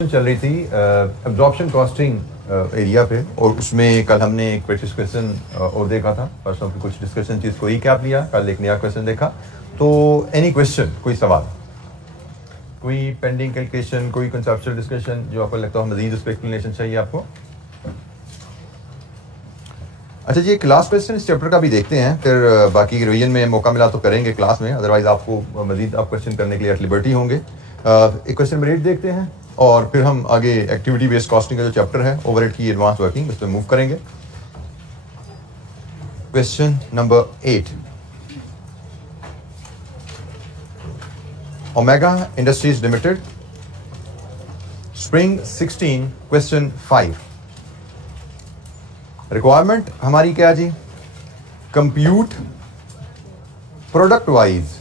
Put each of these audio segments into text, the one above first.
चल रही थी एब्जॉर्प्शन कॉस्टिंग एरिया पे, और उसमें कल हमने एक प्रैक्टिस क्वेश्चन और देखा था। फर्स्ट ऑफ कुछ डिस्कशन चीज़ को रिकैप लिया, कल एक नया क्वेश्चन देखा। तो एनी क्वेश्चन, कोई सवाल, कोई पेंडिंग कैलकुलेशन, कोई कंसेप्चुअल डिस्कशन जो आपको लगता है मजीद उस पर एक्सप्लेनेशन चाहिए आपको? अच्छा जी, एक लास्ट क्वेश्चन इस चैप्टर का भी देखते हैं, फिर बाकी रिवीजन में मौका मिला तो करेंगे क्लास में, अदरवाइज आपको मजीद आप क्वेश्चन करने के लिए एट लिबर्टी होंगे। एक क्वेश्चन नंबर 8 देखते हैं और फिर हम आगे एक्टिविटी बेस्ड कॉस्टिंग का जो चैप्टर है ओवरहेड की एडवांस वर्किंग, उस पर मूव करेंगे। Question number 8, omega industries limited, spring 16, question 5। Requirement हमारी क्या जी? Compute product wise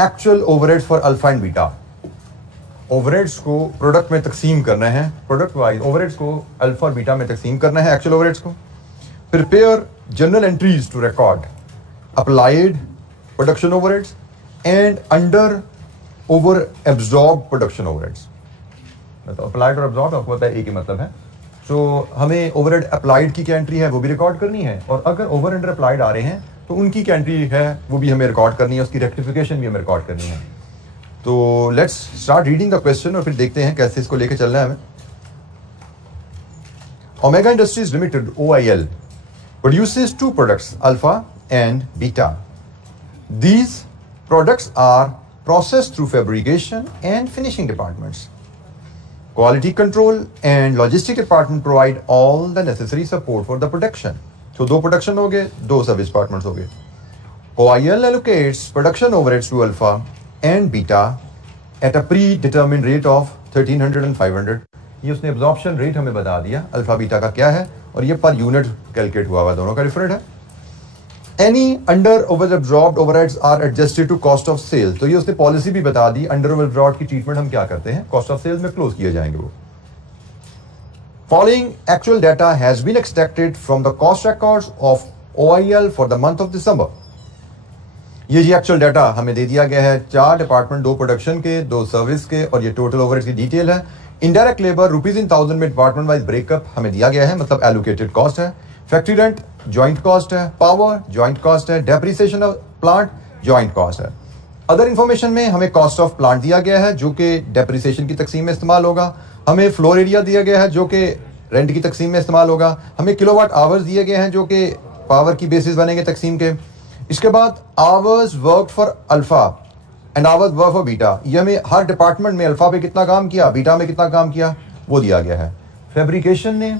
actual overheads for alpha and beta. Overheads को प्रोडक्ट में तकसीम करना है, प्रोडक्ट वाइज ओवरहेड्स को अल्फा और बीटा में तकसीम करना है, एक्चुअल ओवरहेड्स को। Prepare journal entries to record applied production overheads and under over absorb production overheads. मतलब अप्लाइड और एब्जॉर्ब आपको पता है एक ही मतलब है। तो हमें ओवरहेड अप्लाइड की क्या एंट्री है वो भी रिकॉर्ड करनी है, और अगर ओवर अंडर अप्लाइड आ रहे हैं तो उनकी क्या एंट्री है वो भी हमें रिकॉर्ड करनी है, उसकी रेक्टिफिकेशन भी हमें रिकॉर्ड करनी है। तो let's start reading the question और फिर देखते हैं कैसे इसको लेके चलना है हमें। Omega industries limited OIL produces two products, alpha and beta. These products are processed through fabrication and finishing departments. Quality control and logistic department provide all the necessary support for the production. So दो production हो गए, दो service departments हो गए। OIL allocates production overheads to alpha and beta at a predetermined rate of 1300 and 500। ये उसने absorption rate हमें बता दिया अल्फा बीटा का क्या है, और ये पर यूनिट कैलकुलेट हुआ हुआ, दोनों का डिफरेंट है। Any under over absorbed overheads are adjusted to cost of sales। तो ये उसने पॉलिसी भी बता दी, अंडर ओवर absorbed की ट्रीटमेंट हम क्या करते हैं, कॉस्ट ऑफ सेल्स में क्लोज किए जाएंगे वो। Following actual data has been extracted from the cost records of OIL for the month of December। ये जी एक्चुअल डाटा हमें दे दिया गया है, 4 डिपार्टमेंट, 2 प्रोडक्शन के, 2 सर्विस के, और ये टोटल ओवरहेड्स की डिटेल है। इनडायरेक्ट लेबर रुपीज इन 1000 में डिपार्टमेंट वाइज ब्रेकअप हमें दिया गया है, मतलब एलोकेटेड कॉस्ट है। फैक्ट्री रेंट जॉइंट कॉस्ट है, पावर जॉइंट कॉस्ट है, depreciation of plant joint cost है। अदर इंफॉर्मेशन में हमें कॉस्ट ऑफ प्लांट दिया गया है जो कि डेप्रिसिएशन की तकसीम में इस्तेमाल होगा। हमें फ्लोर एरिया दिया गया है जो कि रेंट की तकसीम में इस्तेमाल होगा। हमें किलोवाट आवर्स दिए गए हैं जो कि पावर की बेसिस बनेंगे तकसीम के। इसके बाद hours work for alpha and hours work for beta, ये हमें हर डिपार्टमेंट में अल्फा पे कितना काम किया, बीटा में कितना काम किया वो दिया गया है। फैब्रिकेशन ने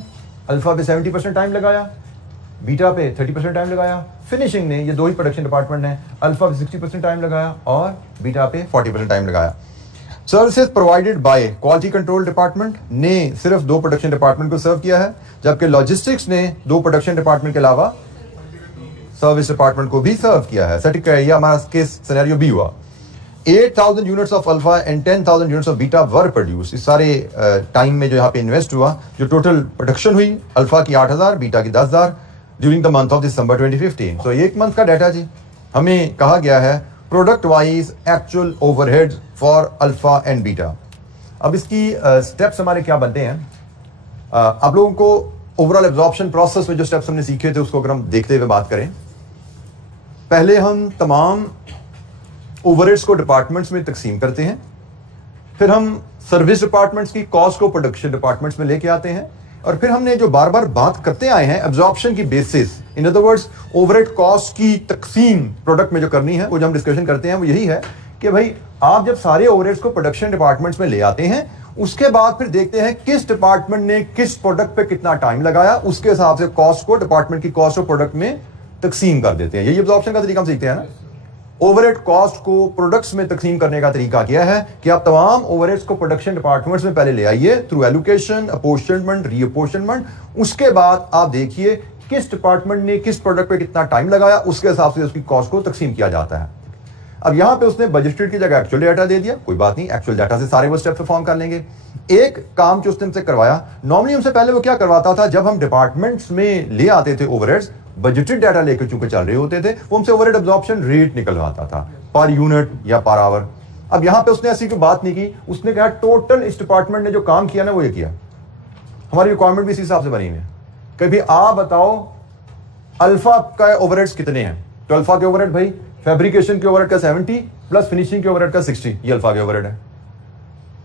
अल्फा पे 70% टाइम लगाया, बीटा पे 30% टाइम लगाया। फिनिशिंग ने, ये दो ही प्रोडक्शन डिपार्टमेंट हैं, अल्फा पे 60% टाइम लगाया और बीटा पे 40% टाइम लगाया। Services provided by quality control department ने सिर्फ 2 प्रोडक्शन डिपार्टमेंट को सर्व किया है, जबकि लॉजिस्टिक्स ने 2 प्रोडक्शन डिपार्टमेंट के अलावा सर्विस डिपार्टमेंट को भी सर्व किया है। सटिक ये हमारा केस सिनेरियो भी हुआ। 8000 units of alpha and 10000 units of beta were produce. इस सारे टाइम में जो यहाँ पे इन्वेस्ट हुआ, जो टोटल प्रोडक्शन हुई अल्फा की 8000, बीटा की 10000 during the month of December 2015। तो एक मंथ का डाटा जी हमें कहा गया है product wise actual overhead for alpha and beta. अब इसकी स्टेप्स हमारे क्या बनते हैं, आप लोगों को ओवरऑल एब्जॉर्प्शन प्रोसेस में जो स्टेप्स हमने सीखे थे उसको अगर हम देखते हुए बात करें। पहले हम तमाम ओवरहेड्स को डिपार्टमेंट्स में तकसीम करते हैं, फिर हम सर्विस डिपार्टमेंट्स की कॉस्ट को प्रोडक्शन डिपार्टमेंट्स में लेके आते हैं, और फिर हमने जो बार बार बात करते आए हैं एब्जॉर्प्शन की basis, in other words overhead cost की तकसीम प्रोडक्ट में जो करनी है, वो जो हम डिस्कशन करते हैं वो यही है कि भाई आप जब सारे ओवरहेड्स को प्रोडक्शन डिपार्टमेंट्स में ले आते हैं, उसके बाद फिर देखते हैं किस डिपार्टमेंट ने किस प्रोडक्ट पे कितना टाइम लगाया, उसके हिसाब से कॉस्ट को डिपार्टमेंट की कॉस्ट और प्रोडक्ट में तकसीम कर देते हैं। यही एब्जॉर्प्शन का तरीका हम सीखते हैं ना। ओवरहेड कॉस्ट को प्रोडक्ट्स में तकसीम करने का तरीका क्या है कि आप तमाम ओवरहेड्स को प्रोडक्शन डिपार्टमेंट्स में पहले ले आइए थ्रू एलोकेशन, अपोर्शनमेंट, रीअपोर्शनमेंट। उसके बाद आप देखिए किस डिपार्टमेंट ने किस प्रोडक्ट पे कितना टाइम लगाया, उसके हिसाब से उसकी कॉस्ट को तकसीम किया जाता है। अब यहां पे उसने बजटेड की जगह एक्चुअल डाटा दे दिया, कोई बात नहीं, एक्चुअल डाटा से सारे वो स्टेप परफॉर्म कर लेंगे। एक काम जो उसने हमसे करवाया, नॉर्मली हमसे पहले वो क्या करवाता था, जब हम डिपार्टमेंट्स में ले आते थे ओवरहेड्स, बजटेड डाटा लेकर चूंकि चल रहे होते थे, वो हमसे ओवरहेड एब्जॉर्प्शन रेट निकलवाता था पर यूनिट या पर आवर। अब यहां पे उसने ऐसी कोई बात नहीं की, उसने कहा टोटल इस डिपार्टमेंट ने जो काम किया ना वो ये किया। हमारी रिक्वायरमेंट भी इसी हिसाब से बनी हुई है कि भाई आप बताओ अल्फा का ओवरहेड्स कितने हैं। तो अल्फा के ओवरहेड भाई फैब्रिकेशन के ओवरहेड का 70 प्लस फिनिशिंग के ओवरहेड का 60, ये अल्फा के ओवरहेड है।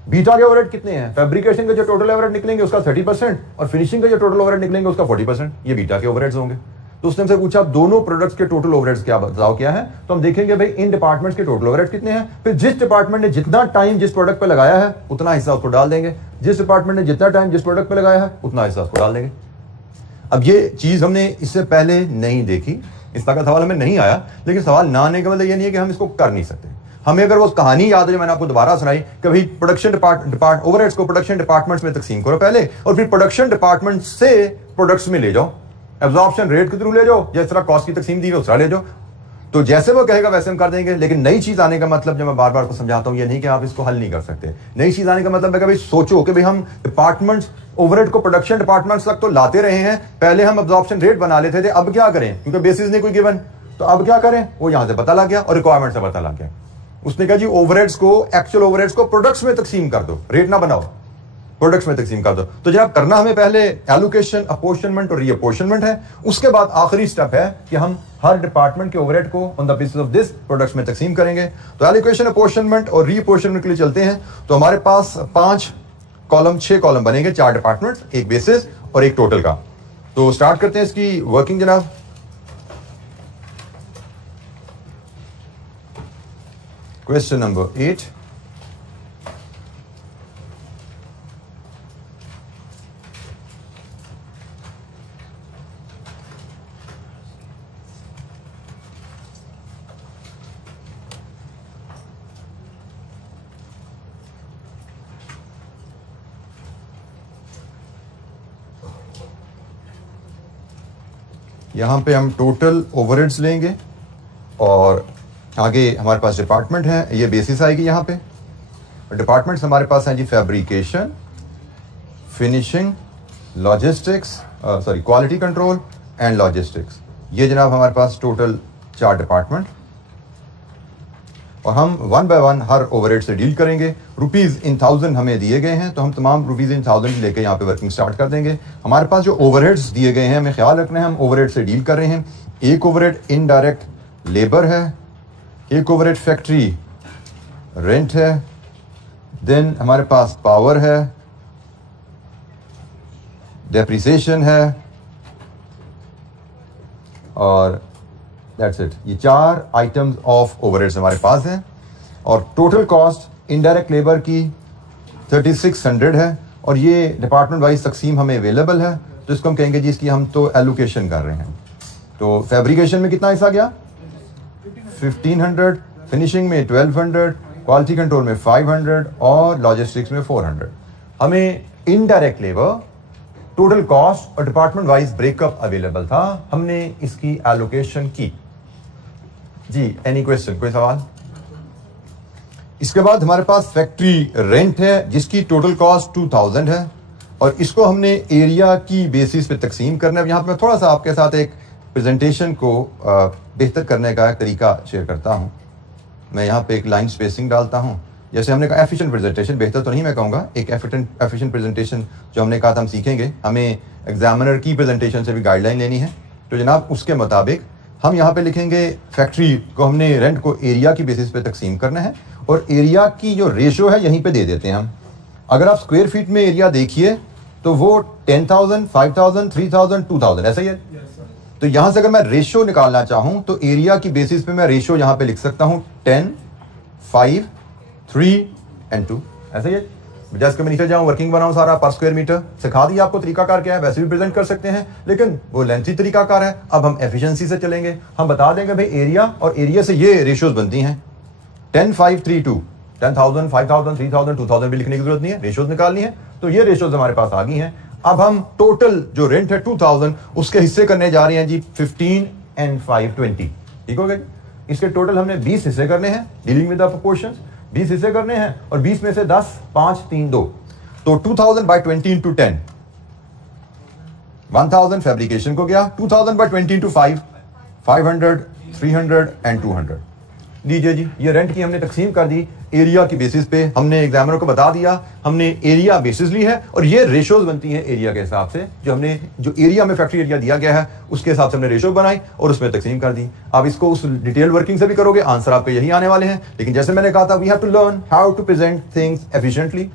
बीटा के ओवरहेड कितने हैं, फैब्रिकेशन के जो टोटल ओवरहेड निकलेंगे उसका 30% और फिनिशिंग के जो टोटल ओवरहेड निकलेंगे उसका 40%, ये बीटा के ओवरहेड्स होंगे। तो उसने हमसे पूछा दोनों प्रोडक्ट्स के टोटल ओवरहेड्स क्या बताओ क्या है, तो हम देखेंगे भाई इन डिपार्टमेंट्स के टोटल ओवरहेड कितने हैं, फिर जिस डिपार्टमेंट ने जितना टाइम जिस प्रोडक्ट पे लगाया है उतना हिस्सा उसको डाल देंगे, जिस डिपार्टमेंट ने जितना टाइम जिस प्रोडक्ट पे लगाया है उतना हिस्सा उसको डाल देंगे। अब ये चीज हमने इससे पहले नहीं देखी, इस तरह का सवाल हमें नहीं आया, लेकिन सवाल ना आने का मतलब ये नहीं है कि हम इसको कर नहीं सकते। हमें अगर वो कहानी याद है जो मैंने आपको दोबारा सुनाई कि भाई प्रोडक्शन डिपार्ट ओवरहेड्स को प्रोडक्शन डिपार्टमेंट्स में तकसीम करो पहले, और फिर प्रोडक्शन डिपार्टमेंट से प्रोडक्ट्स में ले जाओ, एब्जॉर्प्शन रेट के थ्रू ले जाओ, जिस तरह कॉस्ट की तकसीम दी है उस तरह ले जाओ। तो जैसे वो कहेगा वैसे हम कर देंगे। लेकिन नई चीज आने का मतलब, जो मैं बार बार को समझाता हूं, ये नहीं कि आप इसको हल नहीं कर सकते। नई चीज आने का मतलब है कि भाई सोचो कि भाई हम डिपार्टमेंट्स ओवरहेड को प्रोडक्शन डिपार्टमेंट्स तक तो लाते रहे हैं, पहले हम एब्जॉर्प्शन रेट बना लेते थे, अब क्या करें, क्योंकि बेसिस नहीं कोई गिवन, तो अब क्या करें, वो यहां से पता लग गया और रिक्वायरमेंट से पता लग गया। उसने कहा जी ओवरहेड्स को, एक्चुअल ओवरहेड्स को प्रोडक्ट्स में तकसीम कर दो, रेट ना बनाओ, प्रोडक्ट्स में तकसीम कर दो। तो जब करना हमें पहले एलोकेशन, अपोर्शनमेंट और रीअपोर्शनमेंट है, उसके बाद आखिरी स्टेप है कि हम हर डिपार्टमेंट के ओवरहेड को on the basis of this products में तकसीम करेंगे। तो एलोकेशन, अपोर्शनमेंट और रीअपोर्शनमेंट के लिए चलते हैं। तो हमारे पास 5 कॉलम, 6 कॉलम बनेंगे, 4 डिपार्टमेंट, एक बेसिस और एक टोटल का। तो स्टार्ट करते हैं इसकी वर्किंग जनाब। क्वेश्चन नंबर 8, यहां पे हम टोटल ओवरहेड्स लेंगे और आगे हमारे पास डिपार्टमेंट है, ये बेसिस आएगी यहाँ पे। डिपार्टमेंट्स हमारे पास हैं जी fabrication, finishing, logistics, sorry quality control and logistics. ये जनाब हमारे पास टोटल 4 डिपार्टमेंट, और हम 1 बाय 1 हर ओवरहेड से डील करेंगे। रुपीज इन 1000 हमें दिए गए हैं, तो हम तमाम रुपीज इन 1000 लेके यहाँ पे वर्किंग स्टार्ट कर देंगे। हमारे पास जो ओवरहेड्स दिए गए हैं, हमें ख्याल रखना है हम ओवरहेड से डील कर रहे हैं। एक ओवरहेड इनडायरेक्ट लेबर है, एक ओवरहेड फैक्ट्री रेंट है, देन हमारे पास पावर है, डेप्रिसिएशन है, और दैट्स इट। ये 4 आइटम्स ऑफ ओवरहेड्स हमारे पास हैं। और टोटल कॉस्ट इनडायरेक्ट लेबर की 3600 है, और ये डिपार्टमेंट वाइज तकसीम हमें अवेलेबल है, तो इसको हम कहेंगे जी इसकी हम तो एलोकेशन कर रहे हैं। तो फैब्रिकेशन में कितना हिस्सा गया, 1500, फिनिशिंग में 1200, क्वालिटी कंट्रोल में 500 और लॉजिस्टिक्स में 400। हमें इनडायरेक्ट लेबर, टोटल कॉस्ट और डिपार्टमेंट वाइज ब्रेकअप अवेलेबल था, हमने इसकी एलोकेशन की जी। एनी क्वेश्चन, कोई सवाल? इसके बाद हमारे पास फैक्ट्री रेंट है जिसकी टोटल कॉस्ट 2000 है, और इसको हमने एरिया की बेसिस पे तकसीम करना है। यहाँ पे मैं थोड़ा सा आपके साथ एक प्रेजेंटेशन को बेहतर करने का एक तरीका शेयर करता हूँ। मैं यहाँ पे एक लाइन स्पेसिंग डालता हूँ। जैसे हमने कहा एफिशिएंट प्रेजेंटेशन, बेहतर तो नहीं मैं कहूँगा, एक एफिशिएंट प्रेजेंटेशन जो हमने कहा था हम सीखेंगे। हमें एग्जामिनर की प्रेजेंटेशन से भी गाइडलाइन लेनी है, तो जनाब उसके मुताबिक हम यहाँ पे लिखेंगे फैक्ट्री को हमने रेंट को एरिया की बेसिस पे तकसीम करना है, और एरिया की जो रेशो है यहीं पे दे देते हैं हम। अगर आप स्क्वायर फीट में एरिया देखिए तो वो 10,000, 5,000, 3,000, 2,000 ऐसा ही है। तो यहां से अगर मैं रेशियो निकालना चाहूं तो एरिया की बेसिस पे मैं रेशियो यहां पे लिख सकता हूं 10, 5, 3 and 2 ऐसा ही है। जैसे मैं नीचे जाऊं, वर्किंग बनाऊं सारा पर स्क्वायर मीटर, सिखा दिया आपको तरीकाकार क्या है, वैसे भी प्रेजेंट कर सकते हैं, लेकिन वो लेंथी तरीकाकार है। अब हम एफिशिएंसी से चलेंगे, हम बता देंगे भाई एरिया, और एरिया से ये रेशियोज बनती हैं 10, 5, 3, 2, 10,000, 5,000, 3,000, 2,000 भी लिखने की जरूरत नहीं है, रेशियोज निकालनी है। तो ये रेशियोज हमारे पास आ गई हैं। अब हम टोटल जो रेंट है 2000 उसके हिस्से करने जा रहे हैं जी 15 and 5, 20। ठीक हो गया। इसके टोटल हमने 20 हिस्से करने हैं, डीलिंग विद द प्रोपोर्शंस 20 हिस्से करने हैं, और 20 में से 10, 5, 3, 2, तो 2000 by 20 into 10, 1000 फैब्रिकेशन को गया, 2000 by 20 into 5, 500, 300 and 200। लीजिए जी, ये रेंट की हमने तकसीम कर दी एरिया की बेसिस पे, हमने एग्जामिनर को बता दिया, हमने एरिया बेसिस ली है और ये रेशोज बनती हैं एरिया के हिसाब से, जो हमने जो एरिया में फैक्ट्री एरिया दिया गया है उसके हिसाब से हमने रेशो बनाई और उसमें तकसीम कर दी। आप इसको उस डिटेल वर्किंग से भी करोगे, आंसर आपके यही आने वाले हैं। लेकिन जैसे मैंने कहा था, we have to learn how to present things efficiently.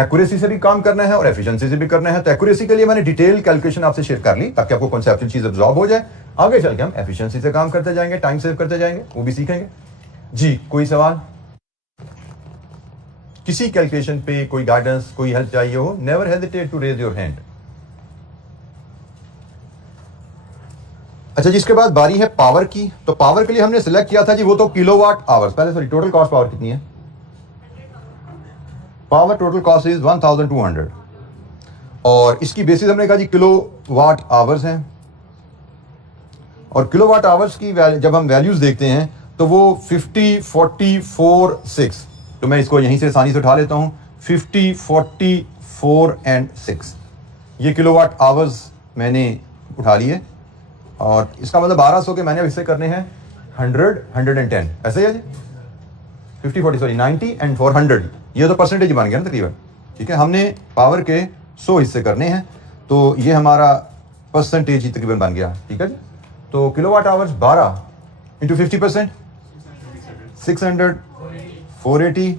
Accuracy से भी काम करना है और एफिशिएंसी से भी करना है। तो एक्यूरेसी के लिए मैंने डिटेल कैलकुलेशन आपसे शेयर कर ली ताकि आपको कॉन्सेप्चुअल चीज अब्सॉर्ब हो जाए। आगे चल के हम एफिशिएंसी से काम करते जाएंगे, टाइम सेव करते जाएंगे, वो भी सीखेंगे जी। कोई सवाल, किसी कैलकुलेशन पे कोई गाइडेंस, कोई हेल्प चाहिए हो, never hesitate to raise your hand. अच्छा जी, इसके बाद बारी है पावर की। तो पावर के लिए हमने सिलेक्ट किया था जी, वो तो किलोवाट आवर्स। पहले सॉरी, टोटल कॉस्ट पावर कितनी है? पावर टोटल कॉस्ट इज 1200 और इसकी बेसिस हमने कहा जी किलोवाट आवर्स हैं। और किलोवाट आवर्स की जब हम वैल्यूज देखते हैं तो वो 50, 40, 4, 6। तो मैं इसको यहीं से आसानी से उठा लेता हूं, 50, 40, 4 एंड 6। ये किलोवाट आवर्स मैंने उठा लिए और इसका मतलब 1200 के मैंने अब हिस्से करने हैं 100, 110, ऐसे ही है जी। 50, 40 सॉरी 90 एंड 400, ये तो परसेंटेज बन गया ना तकरीबन। ठीक है, हमने पावर के 100 हिस्से करने हैं तो ये हमारा परसेंटेज ही तकरीबन बन गया। ठीक है जी। तो किलोवाट आवर्स 12 इंटू 50%, 600, 480,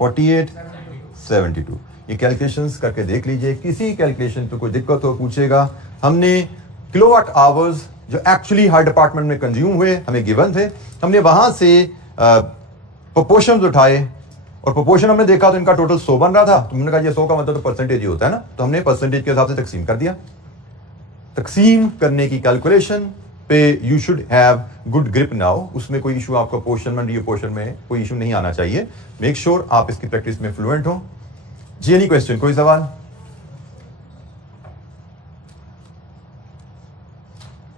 48, 72। ये कैलकुलेशंस करके देख लीजिए। किसी कैलकुलेशन पे कोई दिक्कत हो पूछेगा। हमने किलोवाट आवर्स जो एक्चुअली हर डिपार्टमेंट में कंज्यूम हुए हमें गिवन थे, हमने वहां से प्रोपोर्शंस उठाए और प्रोपोर्शन हमने देखा तो इनका टोटल 100 बन रहा था। तो हमने कहा ये 100 का मतलब तो परसेंटेज ही होता है ना, तो हमने परसेंटेज के हिसाब से तकसीम कर दिया। तकसीम करने की कैलकुलेशन पे you should have good grip now. उसमें कोई इशू आपको पोर्शनमेंट रीअपोर्शन में कोई इशू नहीं आना चाहिए। मेक श्योर आप इसकी प्रैक्टिस में फ्लुएंट हो जी। एनी क्वेश्चन, कोई सवाल?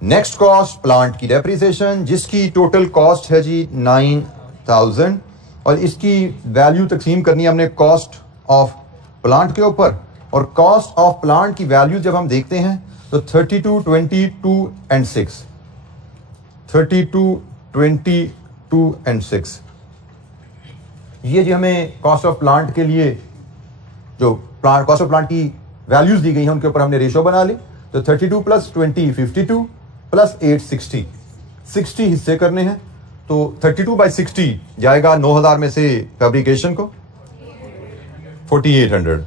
नेक्स्ट कॉस्ट प्लांट की डेप्रिसिएशन, जिसकी टोटल कॉस्ट है जी 9000 और इसकी वैल्यू तकसीम करनी है हमने कॉस्ट ऑफ प्लांट के ऊपर। और कॉस्ट ऑफ प्लांट की वैल्यू जब हम देखते हैं तो 32, 22 एंड 6, 32, 22 एंड 6, ये जी हमें कॉस्ट ऑफ प्लांट के लिए जो कॉस्ट ऑफ प्लांट की वैल्यूज दी गई हैं उनके ऊपर हमने रेशो बना ली। तो 32 प्लस 20 52 प्लस 8 60, 60 हिस्से करने हैं। तो 32/60 जाएगा 9000 में से फैब्रिकेशन को, 4800,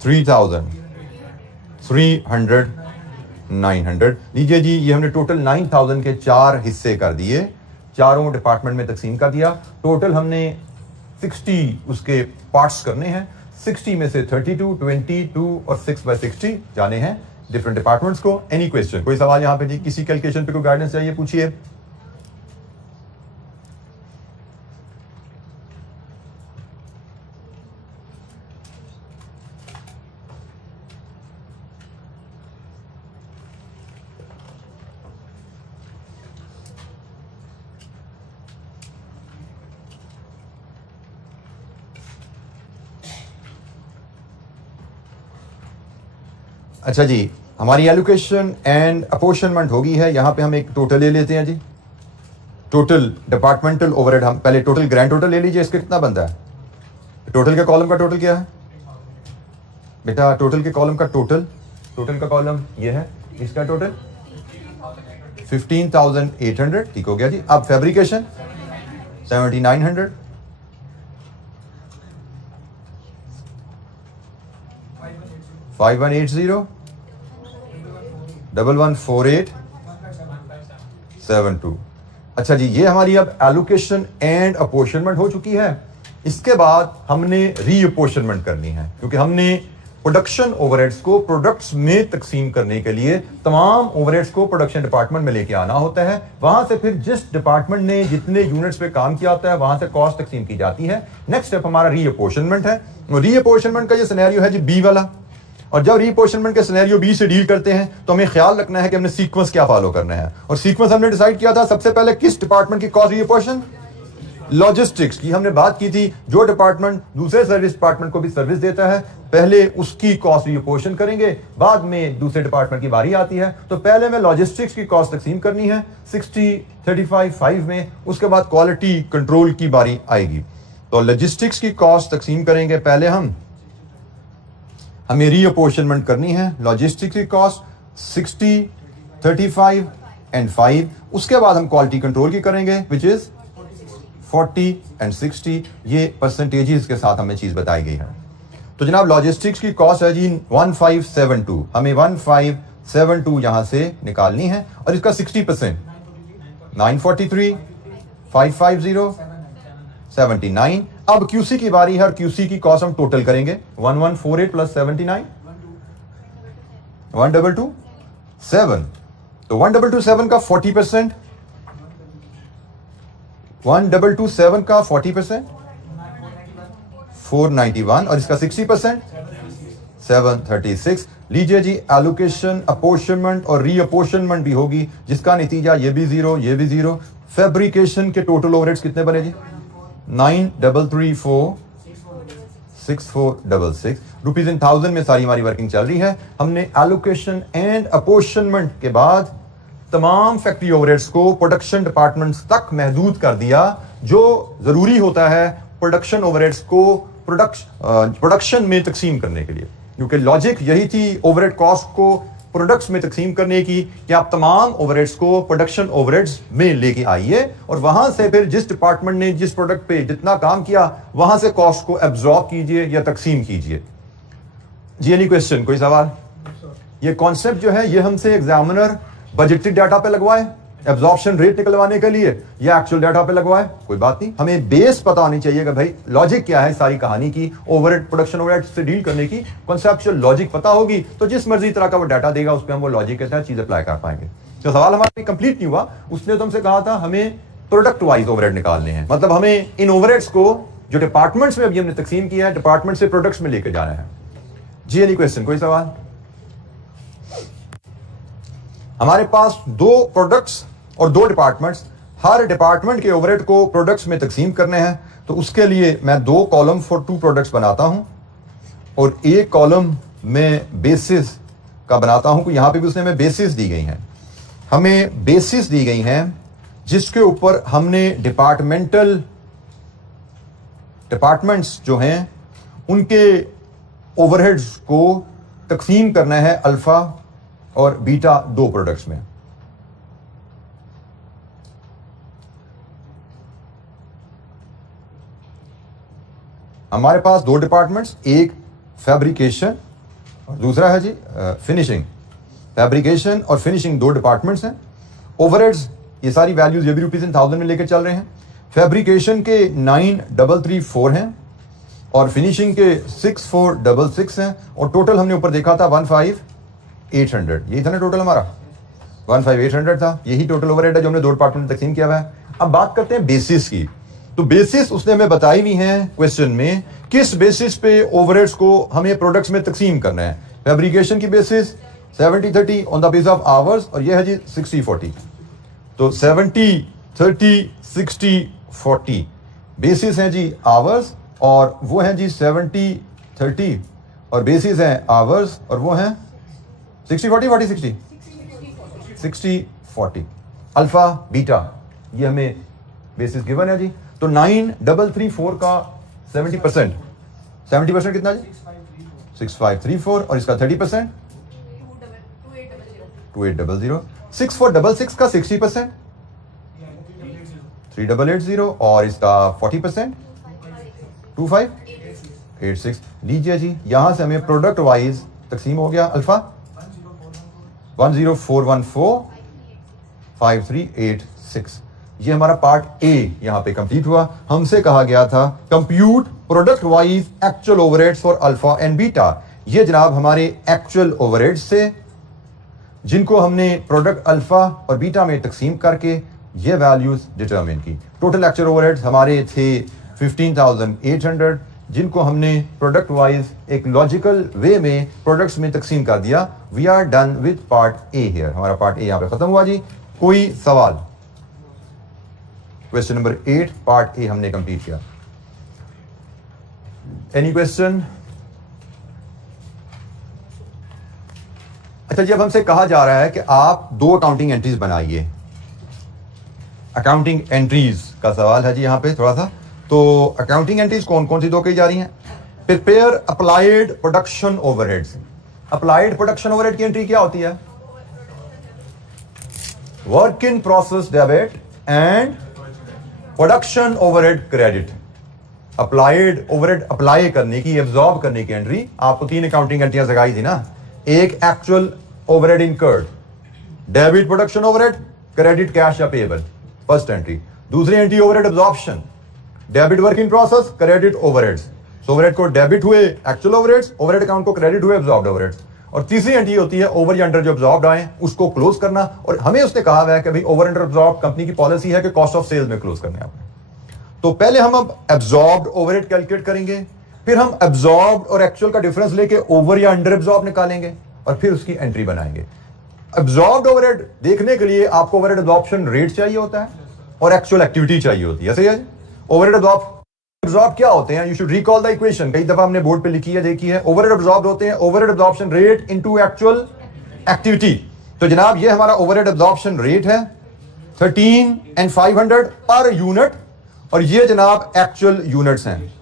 3000, 300, 900। लीजिए जी, ये हमने टोटल 9000 के 4 हिस्से कर दिए, चारों डिपार्टमेंट में तकसीम कर दिया। टोटल हमने 60 उसके पार्ट्स करने हैं। 60 में से 32, 22 और 6/60 जाने हैं डिफरेंट डिपार्टमेंट्स को। एनी क्वेश्चन, कोई सवाल यहां पे जी? किसी कैलकुलेशन पे कोई गाइडेंस चाहिए पूछिए। अच्छा जी, हमारी एलोकेशन एंड अपोर्शनमेंट होगी है। यहां पे हम एक टोटल ले लेते हैं जी। टोटल डिपार्टमेंटल ओवरहेड, हम पहले टोटल ग्रैंड टोटल ले लीजिए। इसके कितना बनता है? टोटल के कॉलम का टोटल क्या है बेटा? टोटल के कॉलम का टोटल का कॉलम ये है, इसका टोटल 15,800। ठीक हो गया जी। अब फैब्रिकेशन 7900, 5180, 114872। अच्छा जी, ये हमारी अब एलोकेशन एंड अपोर्शनमेंट हो चुकी है। इसके बाद हमने रीअपोर्शनमेंट करनी है, क्योंकि हमने प्रोडक्शन ओवरहेड्स को प्रोडक्ट्स में तकसीम करने के लिए तमाम ओवरहेड्स को प्रोडक्शन डिपार्टमेंट में लेके आना होता है। वहां से फिर जिस डिपार्टमेंट ने जितने यूनिट्स पे काम किया होता है वहां से कॉस्ट तकसीम की जाती है। नेक्स्ट स्टेप हमारा रीअपोर्शनमेंट है। रीअपोर्शनमेंट का ये सिनेरियो है जी बी वाला। और जब रीअपोर्शनमेंट के सिनेरियो बी से डील करते हैं तो हमें ख्याल रखना है कि हमने सीक्वेंस क्या फॉलो करना है। और सीक्वेंस हमने डिसाइड किया था, सबसे पहले किस डिपार्टमेंट की कॉस्ट रीअपोर्शन? लॉजिस्टिक्स की हमने बात की थी, जो डिपार्टमेंट दूसरे सर्विस डिपार्टमेंट को भी सर्विस देता है पहले उसकी कॉस्ट रिपोर्शन करेंगे, बाद में दूसरे डिपार्टमेंट की बारी आती है। तो पहले में लॉजिस्टिक्स की कॉस्ट तकसीम करनी है 60, 35, 5 में, उसके बाद क्वालिटी कंट्रोल की बारी आएगी। तो लॉजिस्टिक्स की कॉस्ट तकसीम करेंगे, पहले हमें रीअपोर्शनमेंट करनी है। लॉजिस्टिक्स की कॉस्ट 60, 35 एंड 5, उसके बाद हम क्वालिटी कंट्रोल की करेंगे विच इज 40 एंड 60। ये परसेंटेजेस के साथ हमें चीज बताई गई है। तो जनाब लॉजिस्टिक्स की कॉस्ट है जी 1572, हमें 1572 यहां से निकालनी है और इसका 60% 943, 550, 79। अब क्यूसी की बारी है और क्यूसी की कॉस्ट हम टोटल करेंगे 1148 प्लस 79 1227। तो 1227 का 40%, 1227 का 40% 491 और इसका 60% 736। लीजिए जी एलोकेशन, अपोर्शनमेंट और रीअपोर्शनमेंट भी होगी जिसका नतीजा ये भी 0, ये भी 0। फैब्रिकेशन के टोटल ओवरहेड्स कितने बने जी? 93346466 रुपीज इन थाउजेंड में सारी हमारी वर्किंग चल रही है। हमने एलोकेशन एंड अपोर्शनमेंट के बाद तमाम फैक्ट्री ओवरहेड्स को प्रोडक्शन डिपार्टमेंट्स तक महदूद कर दिया, जो जरूरी होता है प्रोडक्शन ओवरहेड्स को प्रोडक्शन में तकसीम करने के लिए, क्योंकि लॉजिक यही थी ओवरहेड कॉस्ट को प्रोडक्ट्स में तकसीम करने की कि आप तमाम ओवरहेड्स को प्रोडक्शन ओवरहेड्स में लेके आइए और वहां से फिर जिस डिपार्टमेंट ने जिस प्रोडक्ट पे जितना काम किया वहां से कॉस्ट को एब्जॉर्ब कीजिए या तकसीम कीजिए। जी एनी क्वेश्चन, कोई सवाल? ये कॉन्सेप्ट जो है ये हमसे एग्जामिनर बजटेड डाटा पे लगवाए एब्जॉर्प्शन रेट निकलवाने के लिए या एक्चुअल डाटा पे लगवाए, कोई बात नहीं, हमें बेस पता होनी चाहिए कि भाई लॉजिक क्या है सारी कहानी की, ओवरहेड प्रोडक्शन ओवरहेड से डील करने की कॉन्सेप्चुअल लॉजिक पता होगी तो जिस मर्जी तरह का वो डाटा देगा उस पर हम वो लॉजिक के तहत चीज अप्लाई कर पाएंगे। तो सवाल हमारा कंप्लीट नहीं हुआ, उसने तो हमसे कहा था हमें प्रोडक्ट वाइज ओवरहेड निकालने हैं, मतलब हमें इन ओवरहेड्स को जो डिपार्टमेंट्स में अभी हमने तकसीम किया है डिपार्टमेंट से प्रोडक्ट्स में लेकर जाना है। जी एनी क्वेश्चन, कोई सवाल? हमारे पास 2 प्रोडक्ट्स और 2 डिपार्टमेंट्स, हर डिपार्टमेंट के ओवरहेड को प्रोडक्ट्स में तकसीम करने हैं। तो उसके लिए मैं 2 कॉलम फॉर 2 प्रोडक्ट्स बनाता हूं और एक कॉलम में बेसिस का बनाता हूं कि यहां पे भी उसने हमें बेसिस दी गई हैं, हमें बेसिस दी गई हैं जिसके ऊपर हमने डिपार्टमेंट्स जो हैं उनके ओवरहेड्स को तकसीम करना है अल्फा और बीटा 2 प्रोडक्ट्स में। हमारे पास 2 डिपार्टमेंट्स, एक फैब्रिकेशन और दूसरा है जी फिनिशिंग। फैब्रिकेशन और फिनिशिंग 2 डिपार्टमेंट्स हैं। ओवरहेड्स ये सारी वैल्यूज ये भी रुपीज इन थाउजेंड में लेकर चल रहे हैं। फैब्रिकेशन के 9334 हैं और फिनिशिंग के 6466 हैं और टोटल हमने ऊपर देखा था 15800, यही था ना टोटल हमारा 15800 था, यही टोटल ओवरहेड है जो हमने 2 डिपार्टमेंट में तकसीम किया हुआ है। अब बात करते हैं बेसिस की। तो बेसिस उसने हमें बताई हुई है क्वेश्चन में, किस बेसिस पे ओवरहेड्स को हमें प्रोडक्ट्स में तकसीम करना है। फैब्रिकेशन की basis 70-30 on the base of hours और यह है जी 60-40। तो 70-30-60-40 बेसिस हैं जी आवर्स और वो हैं जी 70-30 और बेसिस हैं आवर्स और वो हैं 60-40 40-60 60-40 अल्फा बीटा, ये हमें बेसिस गिवन है जी। तो 9334 का 70% कितना जी? 6534 और इसका 30% 2800। 6466 का 60% 3880 और इसका 40% 2586। लीजिए जी यहां से हमें प्रोडक्ट वाइज तकसीम हो गया अल्फा 10414 5386। ये हमारा पार्ट ए यहां पे कंप्लीट हुआ। हमसे कहा गया था compute product wise actual overheads for alpha and beta. ये जनाब हमारे एक्चुअल ओवरहेड्स से जिनको हमने प्रोडक्ट अल्फा और बीटा में तकसीम करके ये वैल्यूज डिटरमिन की। टोटल एक्चुअल ओवरहेड्स हमारे थे 15,800 जिनको हमने प्रोडक्ट वाइज एक लॉजिकल वे में प्रोडक्ट्स में तकसीम कर दिया। We are done with part A here. हमारा पार्ट ए यहां पे खत्म हुआ जी। कोई सवाल? क्वेश्चन नंबर 8 पार्ट ए हमने कंप्लीट किया। Any question? अच्छा जी, अब हमसे कहा जा रहा है कि आप 2 अकाउंटिंग एंट्रीज बनाइए। अकाउंटिंग एंट्रीज का सवाल है जी यहां पे थोड़ा सा। तो अकाउंटिंग एंट्रीज कौन कौन सी 2 कही जा रही हैं? Prepare applied production overheads. Applied production overhead की एंट्री क्या होती है? Work in process debit and production overhead credit. Applied overhead apply करने की, एब्जॉर्ब करने की एंट्री आपको 3 अकाउंटिंग एंट्रियां सिखाई थी ना। एक actual overhead incurred, debit production overhead, credit cash या पेएबल, फर्स्ट एंट्री। दूसरी entry overhead absorption, debit work in process, credit overheads. Overhead को डेबिट हुए एक्चुअल ओवरहेड्स, ओवरहेड अकाउंट को क्रेडिट हुए एब्जॉर्ब्ड ओवरहेड्स। और तीसरी एंट्री होती है ओवर या अंडर जो एब्जॉर्ब्ड आए उसको क्लोज करना। और हमें उसने कहा हुआ है कि भाई ओवर अंडर एब्जॉर्ब कंपनी की पॉलिसी है कि कॉस्ट ऑफ सेल्स में क्लोज करना है आपने। तो पहले हम अब एब्जॉर्ब्ड ओवरहेड कैलकुलेट करेंगे, फिर हम एब्जॉर्ब्ड और एक्चुअल का डिफरेंस लेके ओवर या अंडर एब्जॉर्ब निकालेंगे और फिर उसकी एंट्री बनाएंगे। एब्जॉर्ब्ड ओवरहेड देखने के लिए आपको ओवरहेड एब्जॉर्प्शन रेट चाहिए होता है और एक्चुअल एक्टिविटी चाहिए होती है। सही है? ओवरहेड एब्जॉर्ब क्या होते हैं? You should recall the equation, कई दफा हमने बोर्ड पे लिखी है, देखी है। ओवरहेड एब्जॉर्ब होते हैं overhead absorption rate into actual activity. तो जनाब ये हमारा ओवरहेड एब्जॉर्प्शन रेट है 13,500 पर यूनिट और ये जनाब एक्चुअल यूनिट्स हैं।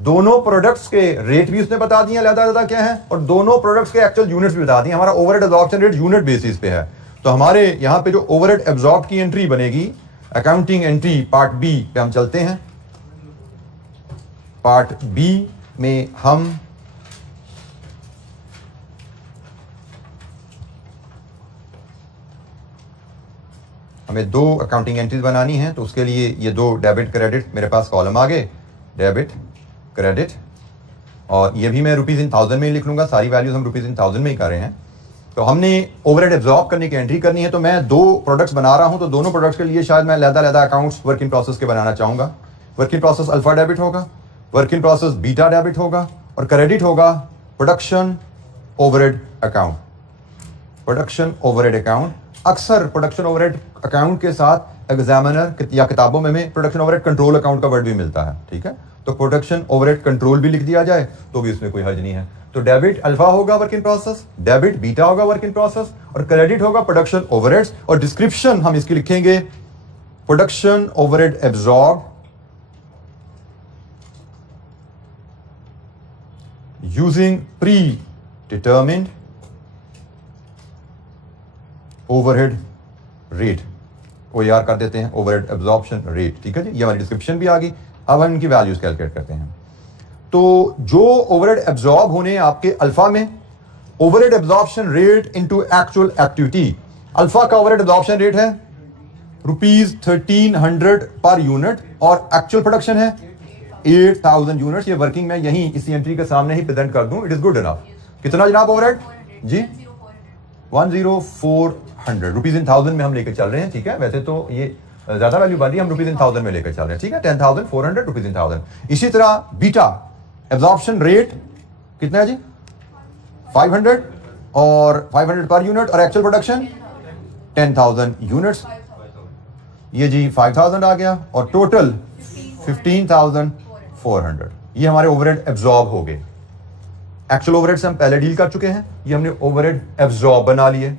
दोनों प्रोडक्ट्स के रेट भी उसने बता दिए अलग-अलग क्या है और दोनों प्रोडक्ट्स के एक्चुअल यूनिट्स भी बता दिए। हमारा overhead absorption rate unit basis पे है। तो हमारे यहां पे जो ओवरहेड एब्जॉर्ब की एंट्री बनेगी, अकाउंटिंग एंट्री पार्ट बी पे हम चलते हैं। पार्ट बी में हम हमें 2 अकाउंटिंग एंट्रीज बनानी है। तो उसके लिए ये 2 डेबिट क्रेडिट मेरे पास कॉलम आ गए, डेबिट क्रेडिट, और ये भी मैं रुपीज इन थाउजेंड में ही लिख लूंगा। सारी वैल्यूज हम रुपीज इन थाउजेंड में ही कर रहे हैं। तो हमने ओवरहेड एब्जॉर्ब करने की एंट्री करनी है। तो मैं 2 प्रोडक्ट्स बना रहा हूं, तो दोनों प्रोडक्ट्स के लिए शायद मैं अलग-अलग अकाउंट्स वर्क इन प्रोसेस के बनाना चाहूंगा। Work in process alpha debit होगा, work in process beta debit होगा और क्रेडिट होगा production overhead account. Production overhead account, अक्सर प्रोडक्शन ओवरहेड अकाउंट के साथ एग्जामिनर या किताबों में प्रोडक्शन ओवरहेड कंट्रोल अकाउंट का वर्ड भी मिलता है। ठीक है, तो प्रोडक्शन ओवरहेड कंट्रोल भी लिख दिया जाए तो भी इसमें कोई हर्ज नहीं है। तो डेबिट अल्फा होगा work in process, debit beta होगा वर्क इन प्रोसेस और क्रेडिट होगा प्रोडक्शन ओवरहेड्स। और डिस्क्रिप्शन हम इसकी लिखेंगे production overhead absorb using pre determined overhead rate, OAR कर देते हैं, ओवरहेड एब्जॉर्प्शन रेट। ठीक है जी, ये हमारी डिस्क्रिप्शन भी आ गई। अब हम इनकी वैल्यूज कैलकुलेट करते हैं। तो जो ओवरहेड एब्जॉर्ब होने आपके अल्फा में, overhead absorption rate into actual activity, alpha का ओवरहेड एब्जॉर्प्शन रेट है ₹1300 पर यूनिट और एक्चुअल प्रोडक्शन है 8000 यूनिट्स। ये वर्किंग में यहीं इसी एंट्री के सामने ही प्रेजेंट कर दूं, इट इज गुड इनफ। कितना जनाब ओवरहेड जी? 10400 रुपीज इन थाउजेंड में हम लेकर चल रहे हैं। ठीक है, वैसे तो ये ज्यादा वैल्यू बन रही है, हम रुपीज इन थाउजेंड में लेकर चल रहे हैं। ठीक है, 10,400 रुपीज इन थाउजेंड। इसी तरह बीटा एब्जॉर्प्शन रेट कितना है जी? 500 और 500 पर यूनिट और एक्चुअल प्रोडक्शन 10,000 यूनिट्स। ये जी 5,000 आ गया और टोटल 15,400। ये हमारे ओवरहेड एब्जॉर्ब हो गए। एक्चुअल ओवरहेड से हम पहले डील कर चुके हैं, ये हमने ओवरहेड एब्जॉर्ब बना लिए।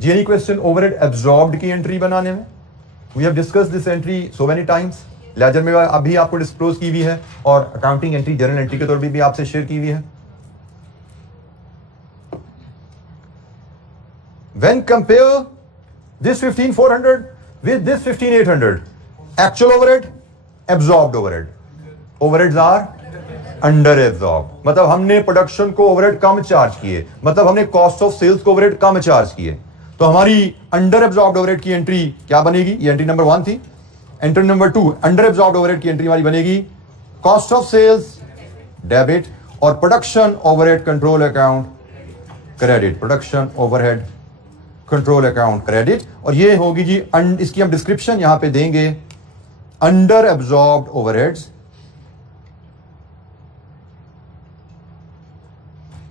जी एनी क्वेश्चन ओवरहेड एब्जॉर्ब्ड की एंट्री बनाने में? We have discussed this entry so many times. Ledger में अभी आपको डिस्क्लोज की हुई है और अकाउंटिंग एंट्री जर्नल एंट्री के तौर पर भी आपसे शेयर की हुई है। When compare this 15,400 with this 15,800, actual overhead, absorbed overhead. Overheads are under absorbed. मतलब हमने प्रोडक्शन को ओवरहेड कम चार्ज किए, मतलब हमने कॉस्ट ऑफ सेल्स को ओवरहेड कम चार्ज किए। तो हमारी अंडर एब्जॉर्ब्ड ओवरहेड की एंट्री क्या बनेगी? ये एंट्री नंबर 1 थी। Entry number 2 under absorbed overhead की एंट्री हमारी बनेगी कॉस्ट ऑफ सेल्स डेबिट और production overhead control account credit. Production overhead control account credit. और ये होगी जी इसकी हम डिस्क्रिप्शन यहां पे देंगे, अंडर एब्जॉर्ब्ड ओवरहेड्स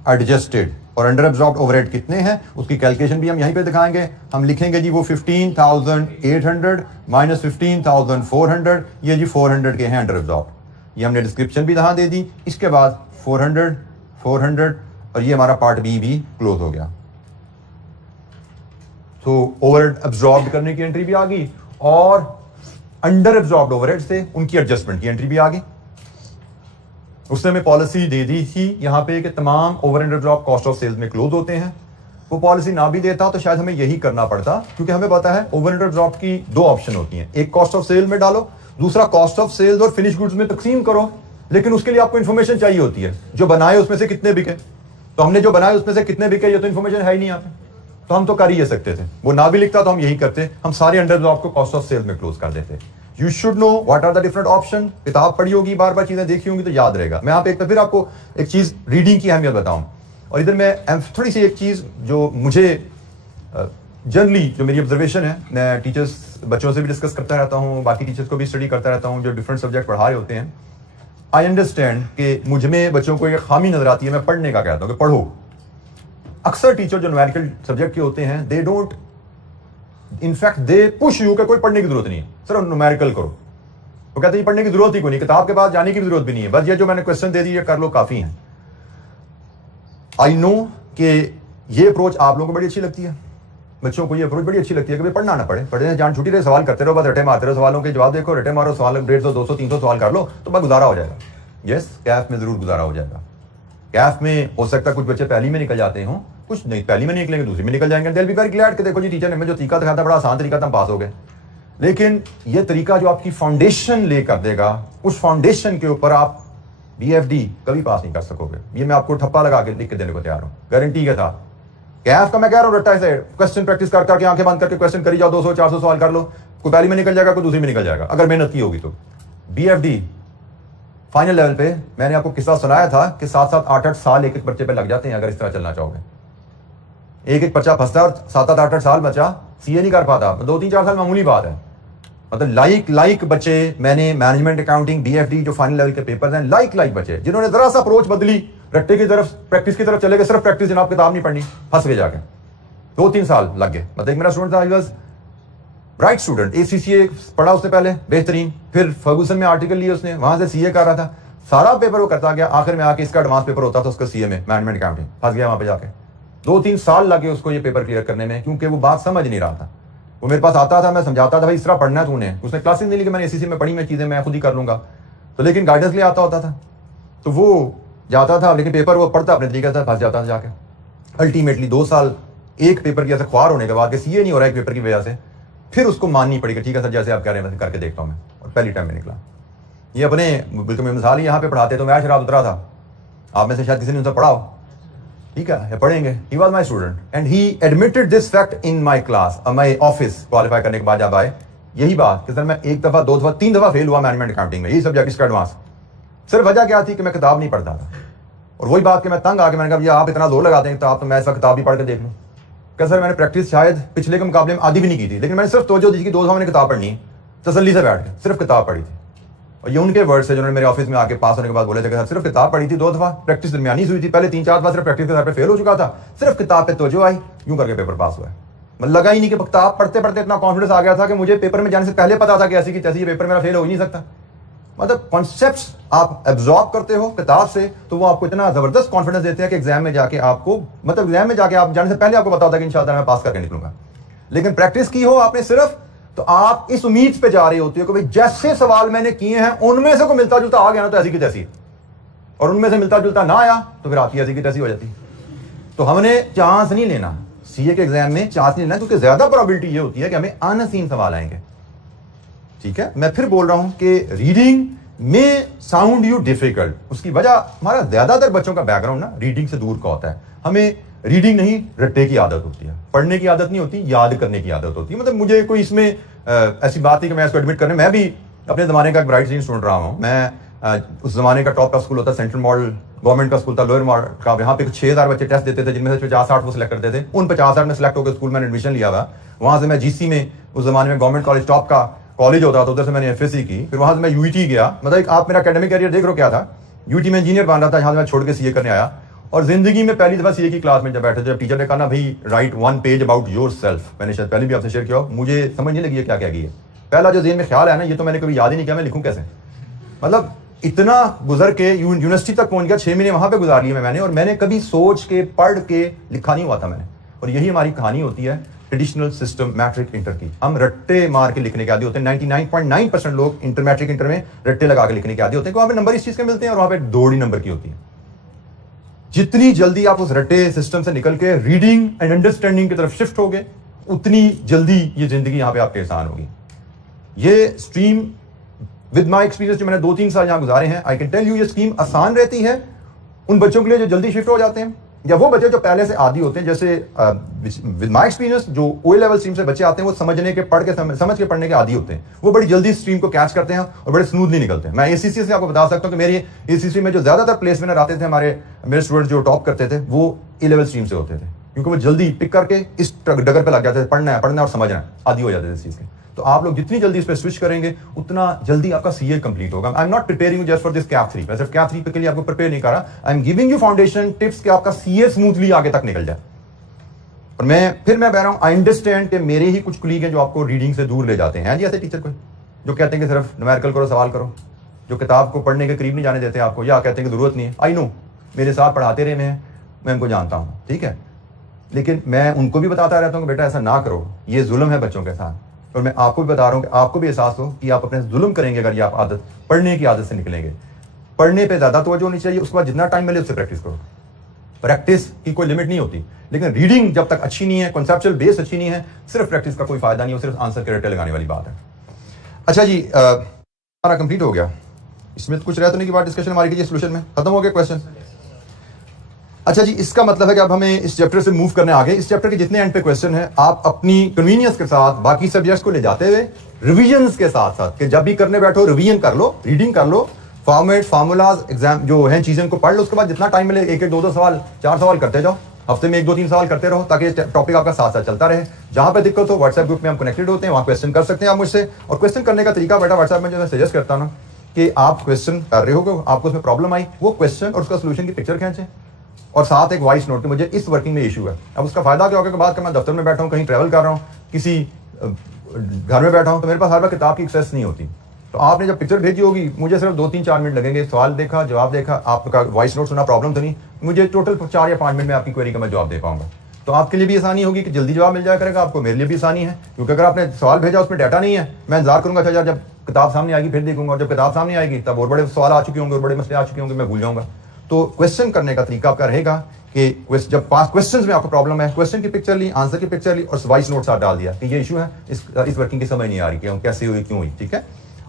एडजस्टेड और अंडर एब्जॉर्ब्ड ओवरहेड कितने हैं उसकी कैलकुलेशन भी हम यहीं पे दिखाएंगे। हम लिखेंगे जी वो 15,800 माइनस 15,400, ये जी 400 के हैं अंडर एब्जॉर्ब्ड। ये हमने डिस्क्रिप्शन भी यहाँ दे दी। इसके बाद 400 400 और ये हमारा पार्ट बी भी क्लोज हो गया। तो ओवरहेड एब्जॉर्ब करने की एंट्री भी आ गई और अंडर एब्जॉर्ब्ड ओवरहेड से उनकी एडजस्टमेंट की एंट्री भी आ गई। उसने हमें पॉलिसी दे दी थी यहाँ पे कि तमाम over and absorb cost of sales में क्लोज होते हैं। वो पॉलिसी ना भी देता तो शायद हमें यही करना पड़ता, क्योंकि हमें पता है ओवर एंड एब्जॉर्ब की दो ऑप्शन होती हैं, एक कॉस्ट ऑफ सेल में डालो, दूसरा कॉस्ट ऑफ सेल्स और फिनिश गुड्स में तकसीम करो। लेकिन उसके लिए आपको इन्फॉर्मेशन चाहिए होती है, जो बनाए उसमें से कितने बिके। तो हमने जो बनाए उसमें से कितने बिके ये तो इन्फॉर्मेशन है ही नहीं यहाँ पे, तो हम तो कर ही सकते थे। वो ना भी लिखता तो हम यही करते, हम सारे अंडर एब्जॉर्ब को कॉस्ट ऑफ सेल्स में क्लोज कर देते। You should know what are the different option. किताब पढ़ी होगी, बार बार चीजें देखी होंगी तो याद रहेगा। मैं यहाँ पे एक तो फिर आपको एक चीज रीडिंग की अहमियत बताऊं, और इधर मैं थोड़ी सी एक चीज जो मुझे जनरली जो मेरी ऑब्जर्वेशन है, मैं टीचर्स बच्चों से भी डिस्कस करता रहता हूँ, बाकी टीचर्स को भी स्टडी करता रहता हूँ जो डिफरेंट सब्जेक्ट पढ़ा रहे होते हैं। आई अंडरस्टैंड कि मुझ में बच्चों को एक खामी नजर आती है, मैं पढ़ने का कहता हूँ कि पढ़ो। अक्सर टीचर जो न्यूमेरिकल सब्जेक्ट के होते हैं they don't in fact they push you कि कोई पढ़ने की जरूरत नहीं है, सिर्फ न्यूमेरिकल करो। वो कहते हैं पढ़ने की जरूरत ही कोई नहीं, किताब के पास जाने की भी जरूरत भी नहीं है, बस ये जो मैंने क्वेश्चन दे दिए कर लो काफी है। आई नो कि ये अप्रोच आप लोगों को बड़ी अच्छी लगती है, बच्चों को ये अप्रोच बड़ी अच्छी लगती है कि भाई पढ़ना ना पड़े, पढ़े जान छुट्टी रहे, सवाल करते रहो, बस रटे मारते रहो, सवालों के जवाब देखो, रटे मारो, सवाल 150 200 300 सवाल कर लो तो बस गुजारा हो जाएगा। यस, कैफ में जरूर गुजारा हो जाएगा। कैफ में हो सकता है कुछ बच्चे पहली में निकल जाते हों, कुछ नहीं पहली में निकलेंगे दूसरी में निकल जाएंगे। दिल भी वेरी ग्लैड कि देखो जी टीचर ने हमें जो तरीका दिखाया था बड़ा आसान तरीका था, हम पास हो गए। लेकिन ये तरीका जो आपकी फाउंडेशन ले कर देगा, उस फाउंडेशन के ऊपर आप BFD कभी पास नहीं कर सकोगे। ये मैं आपको ठप्पा लगा के लिख के देने को तैयार हूं, गारंटी के साथ। कैफ का मैं कह रहा हूं रट्टा से क्वेश्चन प्रैक्टिस कर करके आंखें बंद करके क्वेश्चन करी जाओ, 200 400 सवाल कर लो, कोई पहली में निकल जाएगा, कोई दूसरी में निकल जाएगा अगर मेहनत की होगी तो। BFD फाइनल लेवल पे मैंने आपको किस्सा सुनाया था कि 7-7 8-8 साल एक एक पर्चे पे लग जाते हैं अगर इस तरह चलना चाहोगे। एक एक पर्चा फंसता है और 7-7 8-8 साल बच्चा सीए नहीं कर पाता, 2-3-4 साल मामूली बात है। मतलब लाइक बच्चे मैंने मैनेजमेंट अकाउंटिंग BFD जो फाइनल लेवल के पेपर्स हैं, लाइक बच्चे जिन्होंने जरा सा अप्रोच बदली, रट्टे की तरफ प्रैक्टिस की तरफ चले गए, सिर्फ प्रैक्टिस, जनाब किताब नहीं पढ़नी, फंस गए जाके, 2-3 साल लग गए। मतलब एक मेरा स्टूडेंट था, he was bright student, ACCA पढ़ा उससे पहले बेहतरीन, फिर फर्गूसन में आर्टिकल लिया उसने, वहां से CA कर रहा था, सारा पेपर वो करता गया, आखिर में आके इसका एडवांस पेपर होता था उसका CA में मैनेजमेंट अकाउंटिंग, फंस गया वहां पे जाके। 2-3 साल लगे उसको ये पेपर क्लियर करने में, क्योंकि वो बात समझ नहीं रहा था। वो मेरे पास आता था, मैं समझाता था भाई इस तरह पढ़ना है तूने, उसने क्लासेस नहीं ली कि मैंने ACCA में पढ़ी, मैं चीजें मैं खुद ही कर लूंगा, तो लेकिन गाइडेंस ले आता होता था, तो वो जाता था, लेकिन पेपर वो पढ़ता अपने तरीके से, फंस जाता था जाके। अल्टीमेटली 2 साल एक पेपर की ऐसे ख्वार होने के बाद कि CA नहीं हो रहा है एक पेपर की वजह से, फिर उसको माननी पड़ी कि ठीक है सर जैसे आप कह रहे हैं वैसे करके देखता हूं मैं, और पहली टाइम में निकला। ये अपने बिल्कुल मैं मिसाल यहाँ पे पढ़ाते तो मैं शराब उतरा था, आप में से शायद किसी ने उनसे पढ़ा हो, ठीक है, पढ़ेंगे। He was my student and he admitted this fact in my class, my office qualify करने के बाद जब आए, यही बात कि सर मैं 1 दफा 2 दफा 3 दफा फेल हुआ मैनेजमेंट अकाउंटिंग में, यही सब्जेक्ट इसका एडवांस। सिर्फ वजह क्या थी कि मैं किताब नहीं पढ़ता था, और वही बात कि मैं तंग आके मैंने कहा भैया आप इतना जोर लगाते हैं किताब, तो मैं इस वक्त किताब भी पढ़ के देख लूँ। क्या सर मैंने प्रैक्टिस शायद पिछले के मुकाबले में आधी भी नहीं की थी, लेकिन मैंने सिर्फ तवज्जो दी कि 2 दफा मैंने किताब पढ़नी है, तसल्ली से बैठ के सिर्फ किताब पढ़ी थी। और ये उनके वर्ड्स है जिन्होंने मेरे ऑफिस में आके पास होने के बाद बोले थे कि सर सिर्फ किताब पढ़ी थी 2 दफा, प्रैक्टिस दरमियानी हुई थी, पहले 3-4 दफा सिर्फ प्रैक्टिस के सर पे फेल हो चुका था, सिर्फ किताब पे तवज्जो आई, यूं करके पेपर पास हुआ है। मतलब लगा ही नहीं कि किताब पढ़ते पढ़ते इतना कॉन्फिडेंस आ गया था कि मुझे पेपर में जाने से पहले पता था कि ऐसी की तैसी ये पेपर मेरा फेल हो ही नहीं सकता। मतलब कॉन्सेप्ट्स आप एब्जॉर्ब करते हो किताब से, तो वो आपको इतना जबरदस्त कॉन्फिडेंस देते हैं कि एग्जाम में जाके आपको, मतलब एग्जाम में जाके आप जाने से पहले आपको पता होता है कि इंशाल्लाह मैं पास करके निकलूंगा। लेकिन प्रैक्टिस की हो आपने सिर्फ, तो आप इस उम्मीद पे जा रही होती हो कि भाई जैसे सवाल मैंने किए हैं उनमें से कोई मिलता जुलता आ गया ना तो ऐसी की तैसी, और उनमें से मिलता जुलता ना आया तो फिर आपकी ऐसी की तैसी हो जाती। तो हमने चांस नहीं लेना, CA के एग्जाम में चांस नहीं लेना, क्योंकि ज्यादा प्रोबेबिलिटी ये होती है कि हमें अनसीन सवाल आएंगे। ठीक है, मैं फिर बोल रहा हूं कि रीडिंग में साउंड यू डिफिकल्ट, उसकी वजह हमारा ज्यादातर बच्चों का बैकग्राउंड ना रीडिंग से दूर का होता है। हमें रीडिंग नहीं रट्टे की आदत होती है, पढ़ने की आदत नहीं होती, याद करने की आदत होती है। मतलब मुझे कोई इसमें ऐसी बात नहीं कि मैं इसको एडमिट करने, मैं भी अपने जमाने का एक ब्राइट स्टूडेंट सुन रहा हूँ। मैं उस जमाने का टॉप का स्कूल होता सेंट्रल मॉडल गवर्नमेंट का स्कूल था, लोअर मॉडल का, यहाँ पे 6,000 बच्चे टेस्ट देते थे, जिनमें से 50-60 वो सिलेक्ट करते थे। उन 50,000 में सिलेक्ट होकर स्कूल मैंने एडमिशन लिया हुआ। वहां से मैं GC में, उस जमाने में गवर्नमेंट कॉलेज टॉप का कॉलेज होता था, उधर से मैंने FSC की, फिर वहां से मैं UET गया। मतलब आप मेरा एकेडमिक कैरियर देख रहे हो क्या था, UET में इंजीनियर बन रहा था, यहाँ से मैं छोड़ के CA करने आया। और जिंदगी में पहली दफा सीए की क्लास में जब बैठे, जब टीचर ने कहा ना भाई right 1 page about your self, मैंने शायद पहले भी आपसे शेयर किया, मुझे समझ नहीं लगी है क्या क्या की है। पहला जो ज़हन में ख्याल है ना, ये तो मैंने कभी याद ही नहीं किया, मैं लिखूं कैसे। मतलब इतना गुजर के यूनिवर्सिटी तक पहुंच गया, 6 महीने वहां पे गुजार लिए मैंने, और मैंने कभी सोच के पढ़ के लिखा नहीं हुआ था मैंने। और यही हमारी कहानी होती है ट्रेडिशनल सिस्टम मैट्रिक इंटर की। हम रट्टे मार के लिखने के आदी होते हैं। 99.9% लोग इंटर मैट्रिक इंटर में रट्टे लगा के लिखने के आदी होते हैं, वहां पे नंबर इस चीज के मिलते हैं और वहां पे दौड़ ही नंबर की होती है। जितनी जल्दी आप उस रट्टे सिस्टम से निकल के रीडिंग एंड अंडरस्टैंडिंग की तरफ शिफ्ट होगे, उतनी जल्दी ये जिंदगी यहां पे आपके आसान होगी। ये स्ट्रीम विद माई एक्सपीरियंस जो मैंने 2-3 साल यहां गुजारे हैं, आई कैन टेल यू ये स्कीम आसान रहती है उन बच्चों के लिए जो जल्दी शिफ्ट हो जाते हैं, या वो बच्चे जो पहले से आदी होते हैं। जैसे विद माई एक्सपीरियंस जो ओ लेवल स्ट्रीम से बच्चे आते हैं, वो समझने के पढ़ के समझ के पढ़ने के आदी होते हैं, वो बड़ी जल्दी स्ट्रीम को कैच करते हैं और बड़े स्मूथली निकलते हैं। मैं एसीसी से आपको बता सकता हूं कि मेरी एसीसी में जो ज्यादातर प्लेस विनर आते थे, मेरे स्टूडेंट जो टॉप करते थे, वो ए लेवल स्ट्रीम से होते थे, क्योंकि वो जल्दी पिक करके इस डगर पे लग जाते थे, पढ़ना है और समझना है, आदी हो जाते थे इस चीज के। तो आप लोग जितनी जल्दी इस पर स्विच करेंगे, उतना जल्दी आपका सीए कंप्लीट होगा। I am not preparing you just for this cap 3, मैं सिर्फ कैप 3 के लिए आपको प्रिपेयर नहीं कर रहा, I am giving you foundation tips कि आपका सीए स्मूथली आगे तक निकल जाए। और मैं कह रहा हूं, आई अंडरस्टैंड कि मेरे ही कुछ कुलीग हैं जो आपको रीडिंग से दूर ले जाते हैं जी, ऐसे टीचर कोई जो कहते हैं कि सिर्फ न्यूमेरिकल करो, सवाल करो, जो किताब को पढ़ने के करीब नहीं जाने देते आपको, या कहते हैं कि जरूरत नहीं है। आई नो, मेरे साथ पढ़ाते रहे मैं उनको जानता हूं, ठीक है, लेकिन मैं उनको भी बताता रहता हूं कि बेटा ऐसा ना करो, ये जुल्म है बच्चों के साथ। और मैं आपको भी बता रहा हूं कि आपको भी एहसास हो कि आप अपने जुल्म करेंगे अगर ये आप आदत पढ़ने की आदत से निकलेंगे। पढ़ने पे ज्यादा तवज्जो होनी चाहिए, उसके बाद जितना टाइम मिले उससे प्रैक्टिस करो। प्रैक्टिस की कोई लिमिट नहीं होती, लेकिन रीडिंग जब तक अच्छी नहीं है, कॉन्सेप्चुअल बेस अच्छी नहीं है, सिर्फ प्रैक्टिस का कोई फायदा नहीं है, सिर्फ आंसर के रट्टे लगाने वाली बात है। अच्छा जी, हमारा कंप्लीट हो गया, इसमें कुछ रह तो नहीं की बात डिस्कशन हमारी कीजिए, सोल्यूशन में खत्म हो गया क्वेश्चन। अच्छा जी, इसका मतलब है कि अब हमें इस चैप्टर से मूव करने आगे। इस चैप्टर के जितने एंड पे क्वेश्चन है, आप अपनी कन्वीनियंस के साथ बाकी सब्जेक्ट्स को ले जाते हुए रिवीजन्स के साथ साथ, कि जब भी करने बैठो रिवीजन कर लो, रीडिंग कर लो, फॉर्मेट फार्मूलाज एग्जाम जो है चीजें को पढ़ लो, उसके बाद जितना टाइम मिले 1-1, 2-2 सवाल, 4 सवाल करते जाओ, हफ्ते में 1-2-3 सवाल करते रहो, ताकि टॉपिक आपका साथ साथ चलता रहे। जहां पे दिक्कत हो, व्हाट्सएप ग्रुप में हम कनेक्टेड होते हैं, वहां क्वेश्चन कर सकते हैं आप मुझसे। और क्वेश्चन करने का तरीका बेटा व्हाट्सएप में जो मैं सजेस्ट करता हूं कि आप क्वेश्चन कर रहे हो, आपको उसमें प्रॉब्लम आई, वो क्वेश्चन और उसका सोल्यूशन की पिक्चर खींचें और साथ एक वॉइस नोट कि मुझे इस वर्किंग में इशू है। अब उसका फायदा क्या होगा कि बाद कि मैं दफ्तर में बैठा हूं, कहीं ट्रैवल कर रहा हूं, किसी घर में बैठा हूं, तो मेरे पास हर बार किताब की एक्सेस नहीं होती। तो आपने जब पिक्चर भेजी होगी, मुझे सिर्फ 2-3-4 मिनट लगेंगे, सवाल देखा, जवाब देखा, आपका वॉइस नोट सुना, प्रॉब्लम तो नहीं, मुझे टोटल 4 या 5 मिनट में आपकी क्वेरी का मैं जवाब दे पाऊंगा। तो आपके लिए भी आसानी होगी कि जल्दी जवाब मिल जाया करेगा आपको, मेरे लिए भी आसानी है, क्योंकि अगर आपने सवाल भेजा उसमें डाटा नहीं है, मैं इंतजार करूंगा, अच्छा यार जब किताब सामने आएगी फिर देखूंगा, और जब किताब सामने आएगी तब और बड़े सवाल आ चुके होंगे और बड़े मसले आ चुके होंगे, मैं भूल जाऊंगा। तो क्वेश्चन करने का तरीका आपका रहेगा कि जब 5 क्वेश्चंस में आपको प्रॉब्लम है, क्वेश्चन की पिक्चर ली, आंसर की पिक्चर ली और वॉइस नोट साथ डाल दिया कि ये इशू है, इस वर्किंग की समझ नहीं आ रही कि कैसे हुई, क्यों हुई, ठीक है।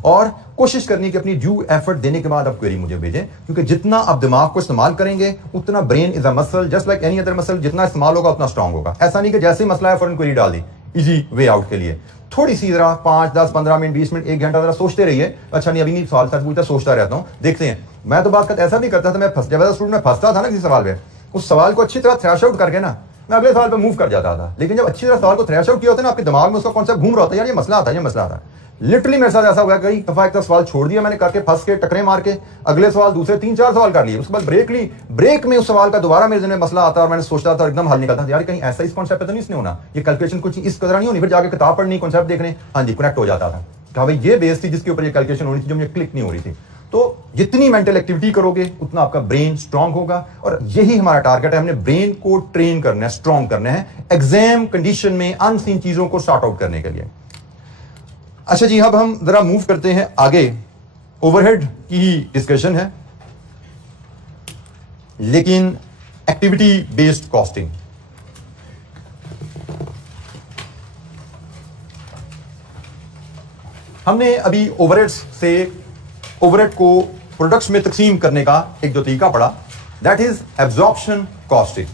और कोशिश करनी कि अपनी ड्यू एफर्ट देने के बाद आप क्वेरी मुझे भेजें, क्योंकि जितना आप दिमाग को इस्तेमाल करेंगे, उतना brain is a muscle just like any other muscle, जितना इस्तेमाल होगा उतना स्ट्रांग होगा। ऐसा नहीं कि जैसे ही मसला है फौरन क्वेरी डाल दी, इजी वे आउट के लिए। थोड़ी सी जरा 5, 10, 15 मिनट, 20 मिनट, 1 घंटा जरा सोचते रहिए। अच्छा नहीं, अभी नहीं सवाल सच पूछता, सोचता रहता हूँ, देखते हैं। मैं तो बात ऐसा नहीं करता था, मैं जब स्टूडेंट में फंसता था ना किसी सवाल पे, उस सवाल को अच्छी तरह थ्रैश आउट करके ना मैं अगले सवाल पे मूव कर जाता था। लेकिन जब अच्छी तरह सवाल को थ्रैश आउट किया होता है ना, आपके दिमाग में उसका कॉन्सेप्ट घूम रहा होता है, यार ये मसला आता है, ये मसला आता है। लिटरली मेरे साथ ऐसा हुआ, कई दफा एक सवाल छोड़ दिया मैंने करके, फंस के टकरे मार के, अगले सवाल दूसरे 3-4 सवाल कर लिए, उसके बाद ब्रेक ली, ब्रेक में उस सवाल का दोबारा मेरे में मसला आता और मैंने सोचता था, एकदम हल निकलता था, यार कहीं ऐसा इस कॉन्सेप्ट पे तो नहीं इसने होना, ये कैलकुलेशन कुछ इस कदर नहीं होनी, फिर जाके किताब पढ़नी, कॉन्सेप्ट देखने, हाँ जी कनेक्ट हो जाता था। कहा भाई ये बेस थी जिसके ऊपर ये कैलकुलेशन होनी थी, जो मुझे क्लिक नहीं हो रही थी। तो जितनी मेंटल एक्टिविटी करोगे उतना आपका ब्रेन स्ट्रांग होगा, और यही हमारा टारगेट है, हमने ब्रेन को ट्रेन करना है, स्ट्रांग करना है एग्जाम कंडीशन में अनसीन चीजों को सॉर्ट आउट करने के लिए। अच्छा जी, अब हम जरा मूव करते हैं आगे। ओवरहेड की ही डिस्कशन है, लेकिन एक्टिविटी बेस्ड कॉस्टिंग। हमने अभी ओवरहेड को प्रोडक्ट्स में तकसीम करने का एक जो तरीका पढ़ा, दैट इज एब्जॉर्प्शन कॉस्टिंग।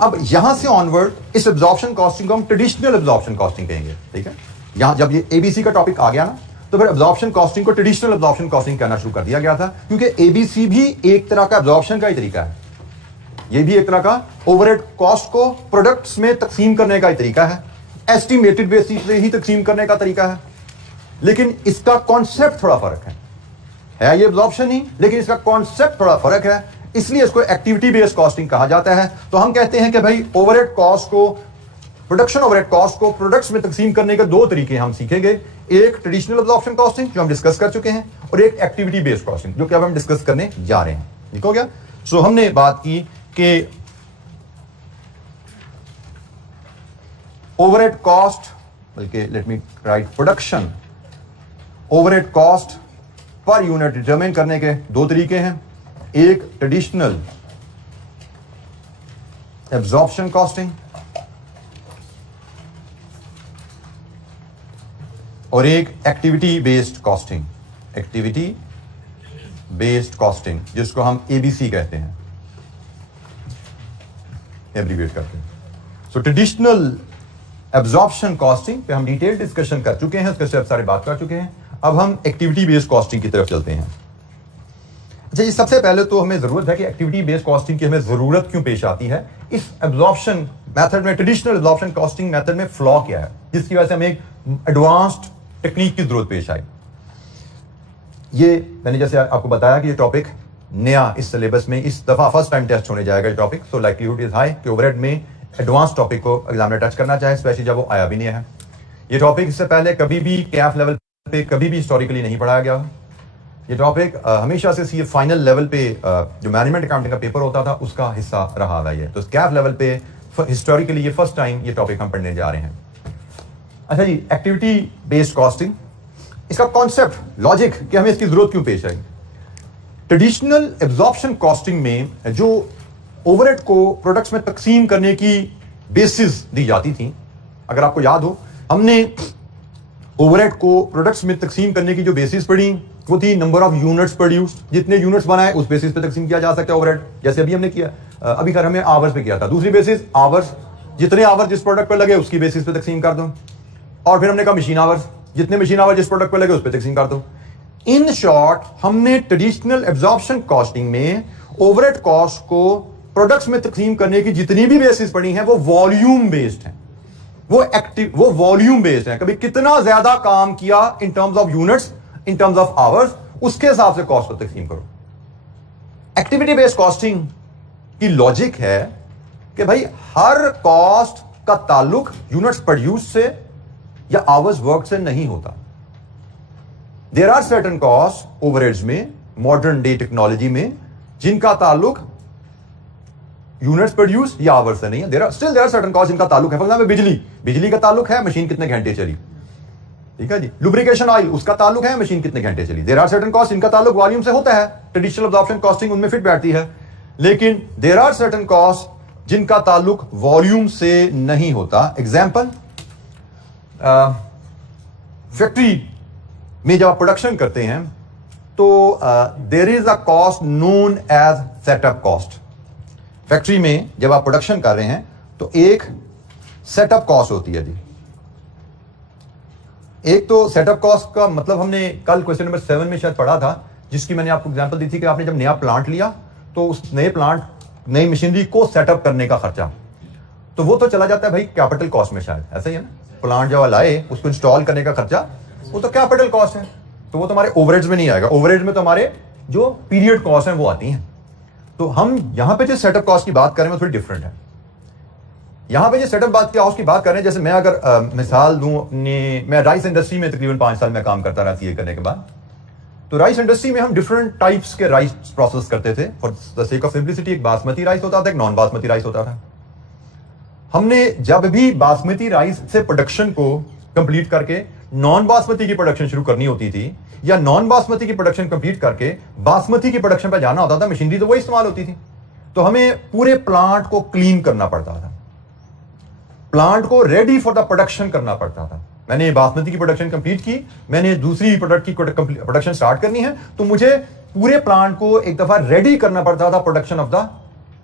अब यहां से ऑनवर्ड इस एब्जॉर्प्शन कॉस्टिंग को हम ट्रेडिशनल एब्जॉर्प्शन कॉस्टिंग कहेंगे, ठीक है। यहां जब ये एबीसी का टॉपिक आ गया ना, तो फिर एब्जॉर्प्शन कॉस्टिंग को ट्रेडिशनल एब्जॉर्प्शन कॉस्टिंग कहना शुरू कर दिया गया था, क्योंकि एबीसी भी एक तरह का एब्जॉर्प्शन का ही तरीका है, ये भी एक तरह का ओवरहेड कॉस्ट को प्रोडक्ट्स में तकसीम करने का ही तरीका है, एस्टिमेटेड बेसिस से ही तकसीम करने का तरीका है, लेकिन इसका कॉन्सेप्ट थोड़ा फर्क है ये एब्जॉर्प्शन ही, लेकिन इसका कॉन्सेप्ट थोड़ा फर्क है। इसलिए इसको एक्टिविटी बेस्ड कॉस्टिंग कहा जाता है। तो हम कहते हैं कि भाई ओवरहेड कॉस्ट को, प्रोडक्शन ओवरहेड कॉस्ट को प्रोडक्ट्स में तकसीम करने के दो तरीके हम सीखेंगे, एक ट्रेडिशनल एब्जॉर्प्शन कॉस्टिंग जो हम डिस्कस कर चुके हैं, और एक एक्टिविटी बेस्ड कॉस्टिंग जो कि अब हम डिस्कस करने जा रहे हैं। ठीक हो गया? सो हमने बात की कि ओवरहेड कॉस्ट, बल्कि let me right, production overhead cost per unit determine करने के दो तरीके हैं, एक ट्रेडिशनल एब्जॉर्प्शन कॉस्टिंग और एक activity based costing, activity based costing जिसको हम एबीसी कहते हैं, एब्रीविएट करते हैं। सो ट्रेडिशनल एब्जॉर्प्शन कॉस्टिंग पे हम डिटेल डिस्कशन कर चुके हैं, उसके स्टेप सारे बात कर चुके हैं। अब हम एक्टिविटी बेस्ड कॉस्टिंग की तरफ चलते हैं। अच्छा जी, सबसे पहले तो हमें जरूरत है कि एक्टिविटी बेस्ड कॉस्टिंग की हमें जरूरत क्यों पेश आती है, इस एब्जॉर्प्शन मेथड में, ट्रेडिशनल एब्जॉर्प्शन कॉस्टिंग मेथड में फ्लॉ क्या है जिसकी वजह से हमें एक एडवांस्ड टेक्निक की जरूरत पेश आई। ये मैंने जैसे आपको बताया कि ये टॉपिक नया इस सिलेबस में इस दफा फर्स्ट टाइम टेस्ट होने जाएगा ये topic, so likelihood is high कि ओवरहेड में एडवांस टॉपिक को एग्जामिनर टच करना चाहे, स्पेशली जब वो आया भी नहीं है। ये टॉपिक इससे पहले कभी भी कैफ लेवल पे कभी भी हिस्टोरिकली नहीं पढ़ाया गया। ये टॉपिक हमेशा से सीए फाइनल लेवल पे जो मैनेजमेंट अकाउंटिंग का पेपर होता था उसका हिस्सा रहा हुआ है। तो कैफ लेवल पे हिस्टोरिकली ये फर्स्ट टाइम ये टॉपिक हम पढ़ने जा रहे हैं। अच्छा जी, एक्टिविटी बेस्ड कॉस्टिंग, इसका कॉन्सेप्ट, लॉजिक कि हमें इसकी जरूरत क्यों पेश आई। ट्रेडिशनल एब्जॉर्प्शन कॉस्टिंग में जो ओवरहेड को प्रोडक्ट्स में तकसीम करने की बेसिस दी जाती थी, अगर आपको याद हो, हमने ओवरहेड को प्रोडक्ट्स में तकसीम करने की जो बेसिस पढ़ी वो थी नंबर ऑफ यूनिट्स प्रोड्यूस्ड, जितने यूनिट्स बनाए उस बेसिस पे तकसीम किया जा सकता है ओवरहेड, जैसे अभी हमने किया, अभी कर हमें आवर्स पे किया था। दूसरी बेसिस आवर्स, जितने आवर्स जिस प्रोडक्ट पर लगे उसकी बेसिस पे तकसीम कर दो, और फिर हमने कहा मशीन आवर्स, जितने मशीन आवर्स जिस प्रोडक्ट पर लगे उस पर तकसीम कर दो। इन शॉर्ट, हमने ट्रेडिशनल एब्जॉर्प्शन कॉस्टिंग में ओवरहेड कॉस्ट को प्रोडक्ट्स में तकसीम करने की जितनी भी बेसिस पड़ी हैं वो वॉल्यूम बेस्ड हैं, वो वॉल्यूम बेस्ड है। कभी कितना ज्यादा काम किया in terms of units, in terms of hours, उसके हिसाब से कॉस्ट को तकसीम करो। एक्टिविटी बेस्ड कॉस्टिंग की लॉजिक है कि भाई हर कॉस्ट का ताल्लुक यूनिट्स प्रोड्यूस से या आवर्स वर्क से नहीं होता। There are certain cost overheads में, मॉडर्न डे टेक्नोलॉजी में, जिनका ताल्लुक यूनिट्स प्रोड्यूस या आवर्स से नहीं है। देयर आर सर्टेन कॉस्ट जिनका ताल्लुक है, फॉर एग्जांपल बिजली का ताल्लुक है, मशीन कितने घंटे चली, ठीक है जी। लुब्रिकेशन ऑयल, उसका ताल्लुक है मशीन कितने घंटे चली। देयर आर सर्टेन कॉस्ट जिनका ताल्लुक वॉल्यूम से होता है, ट्रेडिशनल एब्जॉर्प्शन कॉस्टिंग उनमें फिट बैठती है। लेकिन देयर आर सर्टेन कॉस्ट जिनका ताल्लुक वॉल्यूम से नहीं होता। एग्जाम्पल, फैक्ट्री में जब आप प्रोडक्शन करते हैं तो there is a cost known as setup cost. Factory में जब आप प्रोडक्शन कर रहे हैं तो एक सेटअप कॉस्ट होती है जी। एक तो सेटअप कॉस्ट का मतलब हमने कल क्वेश्चन नंबर 7 में शायद पढ़ा था, जिसकी मैंने आपको एग्जांपल दी थी कि आपने जब नया प्लांट लिया तो उस नए प्लांट, नई मशीनरी को सेटअप करने का खर्चा, तो वो तो चला जाता है भाई कैपिटल कॉस्ट में, शायद ऐसा ही है ना। प्लांट जब लाए उसको इंस्टॉल करने का खर्चा वो तो कैपिटल कॉस्ट है, तो वो तो हमारे ओवरहेड्स में नहीं आएगा। ओवरहेड में तो हमारे जो पीरियड कॉस्ट है वो आती हैं। तो हम यहां पे जो सेटअप कॉस्ट की बात करें वो थोड़ी डिफरेंट है। यहां पे जो सेटअप बात क्या उसकी बात करें, जैसे मैं अगर मिसाल दूं अपने, मैं राइस इंडस्ट्री में तकरीबन 5 साल में काम करता रहा सीए करने के बाद। तो राइस इंडस्ट्री में हम डिफरेंट टाइप्स के राइस प्रोसेस करते थे। For the sake of simplicity, एक बासमती राइस होता था, एक नॉन बासमती राइस होता था। हमने जब भी बासमती राइस से प्रोडक्शन को कंप्लीट करके नॉन बासमती की प्रोडक्शन शुरू करनी होती थी, या नॉन बासमती की प्रोडक्शन कंप्लीट करके बासमती की प्रोडक्शन पर जाना होता था, मशीनरी तो वही इस्तेमाल होती थी, तो हमें पूरे प्लांट को क्लीन करना पड़ता था, प्लांट को रेडी फॉर द प्रोडक्शन करना पड़ता था। मैंने बासमती की प्रोडक्शन कंप्लीट की, मैंने दूसरी प्रोडक्ट की प्रोडक्शन स्टार्ट करनी है, तो मुझे पूरे प्लांट को एक दफा रेडी करना पड़ता था production of the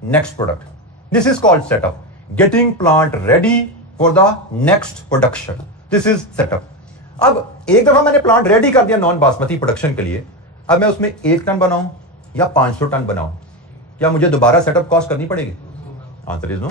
next product. This is called setup, getting plant ready for the next production, this is setup. अब एक दफा मैंने प्लांट रेडी कर दिया नॉन बासमती प्रोडक्शन के लिए, अब मैं उसमें 1 टन बनाऊं या 500 टन बनाऊं, क्या मुझे दोबारा सेटअप कॉस्ट करनी पड़ेगी? Answer is no.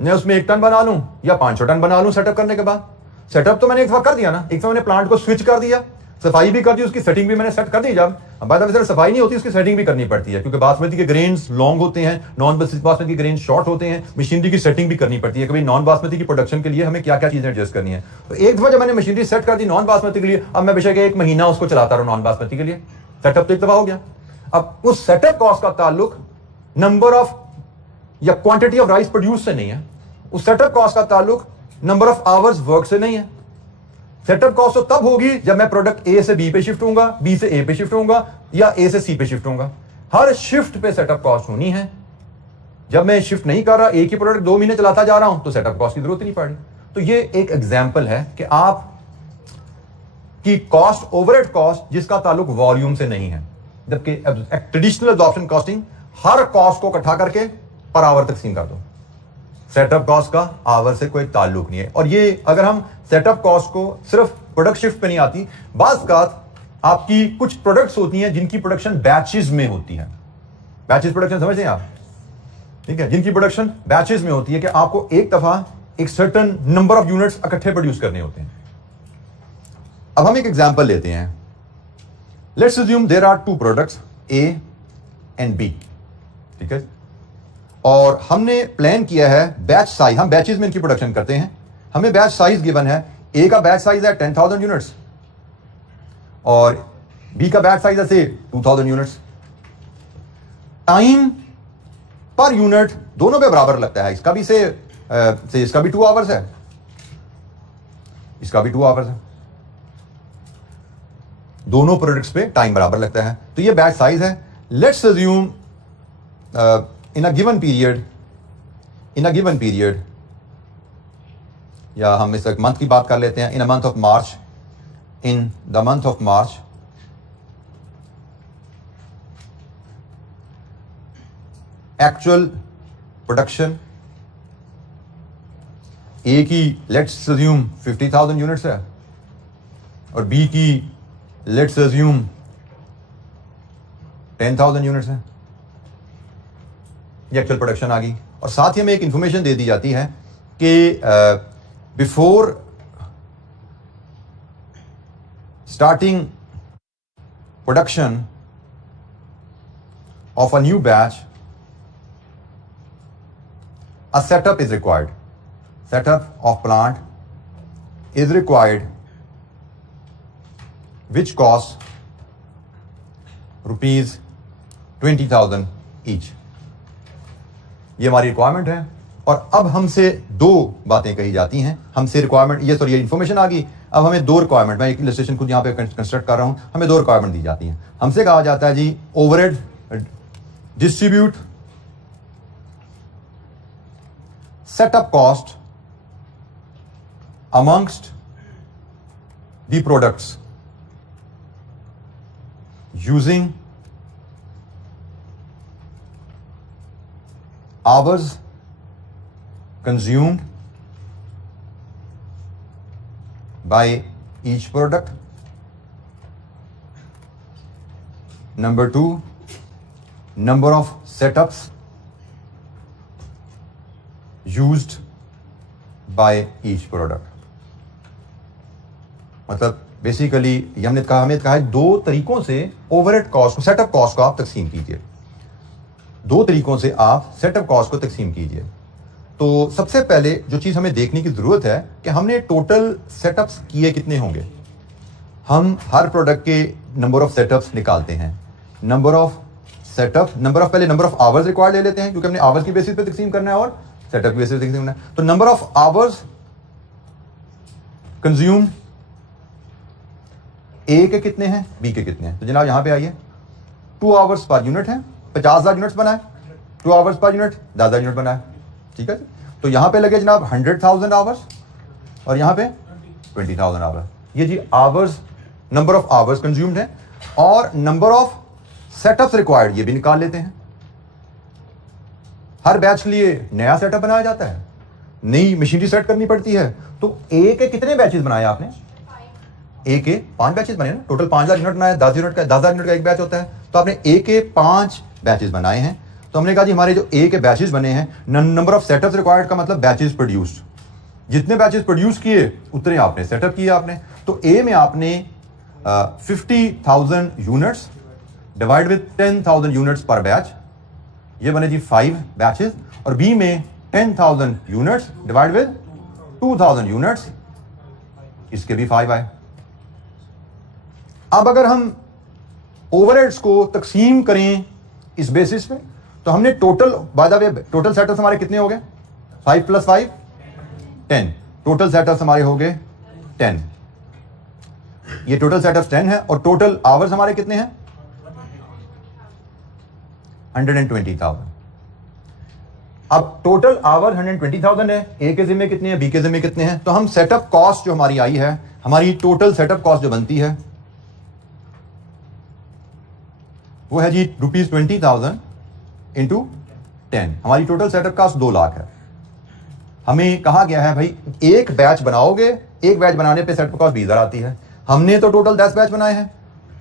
मैं उसमें 1 टन बना लूं या 500 टन बना लूं सेटअप करने के बाद, सेटअप तो मैंने एक दफा कर दिया ना, एक दफा मैंने प्लांट को स्विच कर दिया, सफाई भी कर दी, उसकी सेटिंग भी मैंने सेट कर दी। जब बाय द वे सर सफाई नहीं होती, उसकी सेटिंग भी करनी पड़ती है, क्योंकि बासमती के ग्रेन्स लॉन्ग होते हैं, नॉन बासमती के ग्रेन शॉर्ट होते हैं, मशीनरी की सेटिंग भी करनी पड़ती है। कभी नॉन बासमती की प्रोडक्शन के लिए हमें क्या क्या चीजें एडजस्ट करनी है। तो एक दफा जब मैंने मशीनरी सेट कर दी नॉन बासमती के लिए, अब मैं बेशक 1 महीना उसको चलाता रहा नॉन बासमती के लिए, सेटअप तो एक दफा हो गया। अब उस सेटअप कॉस्ट का ताल्लुक नंबर ऑफ या क्वांटिटी ऑफ राइस प्रोड्यूस से नहीं है, उस सेटअप कॉस्ट का ताल्लुक नंबर ऑफ आवर्स वर्क से नहीं है। सेटअप कॉस्ट तो तब होगी जब मैं प्रोडक्ट ए से बी पे शिफ्ट होऊंगा, बी से ए पे शिफ्ट होऊंगा, या ए से सी पे शिफ्ट होऊंगा। हर शिफ्ट पे सेटअप कॉस्ट होनी है। जब मैं शिफ्ट नहीं कर रहा, एक ही प्रोडक्ट 2 महीने चलाता जा रहा हूं, तो सेटअप कॉस्ट की जरूरत ही नहीं पड़ रही। तो ये एक एग्जाम्पल है कि आप की कॉस्ट, ओवरहेड कॉस्ट जिसका ताल्लुक वॉल्यूम से नहीं है, जबकि ट्रेडिशनल एब्जॉर्प्शन कॉस्टिंग हर कॉस्ट को इकट्ठा करके पर आवर तकसीम कर दो। सेटअप कॉस्ट का आवर से कोई ताल्लुक नहीं है। और ये अगर हम सेटअप कॉस्ट को सिर्फ प्रोडक्ट शिफ्ट पे नहीं आती, बाज़ आपकी कुछ प्रोडक्ट्स होती हैं जिनकी प्रोडक्शन बैचेस में होती है। बैचेस प्रोडक्शन समझते हैं आप, ठीक है, जिनकी प्रोडक्शन बैचेस में होती है कि आपको एक दफा एक सर्टेन नंबर ऑफ यूनिट्स इकट्ठे प्रोड्यूस करने होते हैं। अब हम एक एग्जांपल लेते हैं। Let's assume there are 2 products A and B, ठीक है, और हमने प्लान किया है बैच साइज, हम बैचेस में इनकी प्रोडक्शन करते हैं। हमें बैच साइज गिवन है, ए का बैच साइज है 10,000 यूनिट्स और बी का बैच साइज है से 2,000 यूनिट्स। टाइम पर यूनिट दोनों पे बराबर लगता है। इसका भी से इसका भी 2 आवर्स है, इसका भी 2 आवर्स है, दोनों प्रोडक्ट्स पे टाइम बराबर लगता है। तो ये बैच साइज है। Let's assume in a given period, या हम इस मंथ की बात कर लेते हैं, in the month of March actual production A की लेट्स अज्यूम 50,000 यूनिट्स है और बी की लेट्स अज्यूम 10,000 यूनिट्स है। ये एक्चुअल प्रोडक्शन आ गई। और साथ ही हमें एक इंफॉर्मेशन दे दी जाती है कि before starting production of a new batch a setup is required. Setup of plant is required, which costs ₹20,000 each. ये हमारी रिक्वायरमेंट है। और अब हमसे 2 बातें कही जाती हैं। हमसे रिक्वायरमेंट ये इंफॉर्मेशन आ गई। अब हमें 2 रिक्वायरमेंट, मैं एक इलस्ट्रेशन खुद यहाँ पे कंस्ट्रक्ट कर रहा हूँ, हमें 2 रिक्वायरमेंट दी जाती हैं। हमसे कहा जाता है जी overhead distribute setup cost amongst the products using hours consumed by each product. Number 2, number of setups used by each product. मतलब बेसिकली हमने कहा है 2 तरीकों से ओवरहेड कॉस्ट को, सेटअप कॉस्ट को आप तकसीम कीजिए। 2 तरीकों से आप सेटअप कॉस्ट को तकसीम कीजिए। तो सबसे पहले जो चीज हमें देखने की जरूरत है कि हमने टोटल सेटअप्स किए कितने होंगे। हम हर प्रोडक्ट के नंबर ऑफ सेटअप्स निकालते हैं। नंबर ऑफ आवर्स रिक्वायर्ड ले लेते हैं, क्योंकि हमने आवर्स की बेसिस पे तकसीम करना है और सेटअप की बेसिस पे तकसीम करना है। तो नंबर ऑफ आवर्स कंज्यूम्ड ए के कितने हैं, बी के कितने हैं। तो जनाब यहां पे आइए, 2 आवर्स पर यूनिट है, 50,000 यूनिट्स बनाए, 2 आवर्स पर यूनिट 10,000 यूनिट बनाए, ठीक है। तो यहां पे लगे जनाब 100,000 आवर्स और यहां पे 20,000 आवर्स। ये जी hours, number of hours consumed है। और नंबर ऑफ सेटअप्स रिक्वायर्ड ये भी निकाल लेते हैं। हर बैच के लिए नया सेटअप बनाया जाता है, नई मशीनरी सेट करनी पड़ती है। तो ए के कितने बैचेस बनाए आपने? ए के 5 बैचेस बने ना, टोटल 5,000 यूनिट बनाए, 10,000 यूनिट का एक बैच होता है। तो आपने ए के 5 बैचेस बनाए हैं। तो हमने कहा जी हमारे जो ए के बैचेस बने हैं, नंबर ऑफ सेटअप्स रिक्वायर्ड का मतलब बैचेस प्रोड्यूस्ड, जितने बैचेस प्रोड्यूस किए उतने आपने सेटअप किए आपने। तो ए में आपने 50,000 यूनिट्स डिवाइड विद 10,000 यूनिट्स पर बैच, ये बने जी 5 बैचेस, और बी में 10,000 यूनिट्स डिवाइड विद 2,000 यूनिट्स, इसके भी 5 आए। अब अगर हम ओवरहेड्स को तकसीम करें इस बेसिस पे, तो हमने total, by the way total setups हमारे कितने हो गए? 5 + 5 10, टोटल सेटअप्स हमारे हो गए 10। ये टोटल सेटअप्स 10 है, और टोटल आवर्स हमारे कितने हैं? 120,000। अब टोटल आवर 120,000 है, ए के जिम्मे कितने हैं, बी के जिम्मे कितने हैं? तो हम सेटअप कॉस्ट जो हमारी आई है, हमारी टोटल सेटअप कॉस्ट जो बनती है वो है जी ₹20,000 इंटू 10। हमारी टोटल सेटअप कॉस्ट 2 लाख है। हमें कहा गया है भाई एक बैच बनाओगे, एक बैच बनाने पे सेटअप कॉस्ट 20,000 आती है। हमने तो टोटल 10 बैच बनाए हैं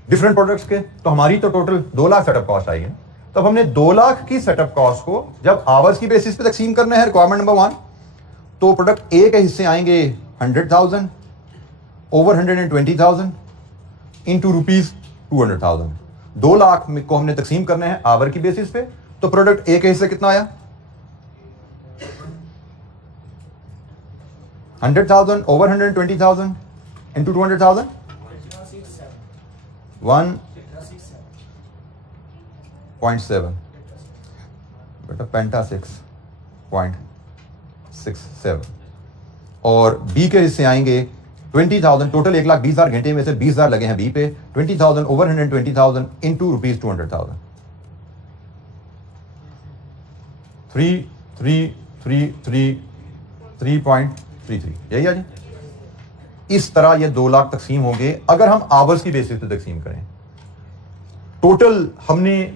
डिफरेंट प्रोडक्ट्स के, तो हमारी तो टोटल 2 लाख सेटअप कॉस्ट आई है। तो अब हमने 2 लाख की सेटअप कॉस्ट को जब आवर्स की बेसिस पे तकसीम करना है, रिक्वायरमेंट नंबर 1, तो प्रोडक्ट ए के हिस्से आएंगे 100,000 ओवर 120,000 इंटू ₹200,000। 2 लाख को हमने तकसीम करना है आवर की बेसिस पे, तो प्रोडक्ट ए के हिस्से कितना आया? 100,000 ओवर 120,000 इंटू 200,000, 1.7 बेटा पेंटा 6.67। और बी के हिस्से आएंगे 20,000, टोटल 1,20,000 घंटे में से 20,000 लगे हैं बी पे, 20,000 ओवर 120,000 इंटू ₹200,000, 3.33, यही है जी। इस तरह ये 2 लाख तकसीम होंगे अगर हम आवर्स की बेसिस पे तकसीम करें। टोटल हमने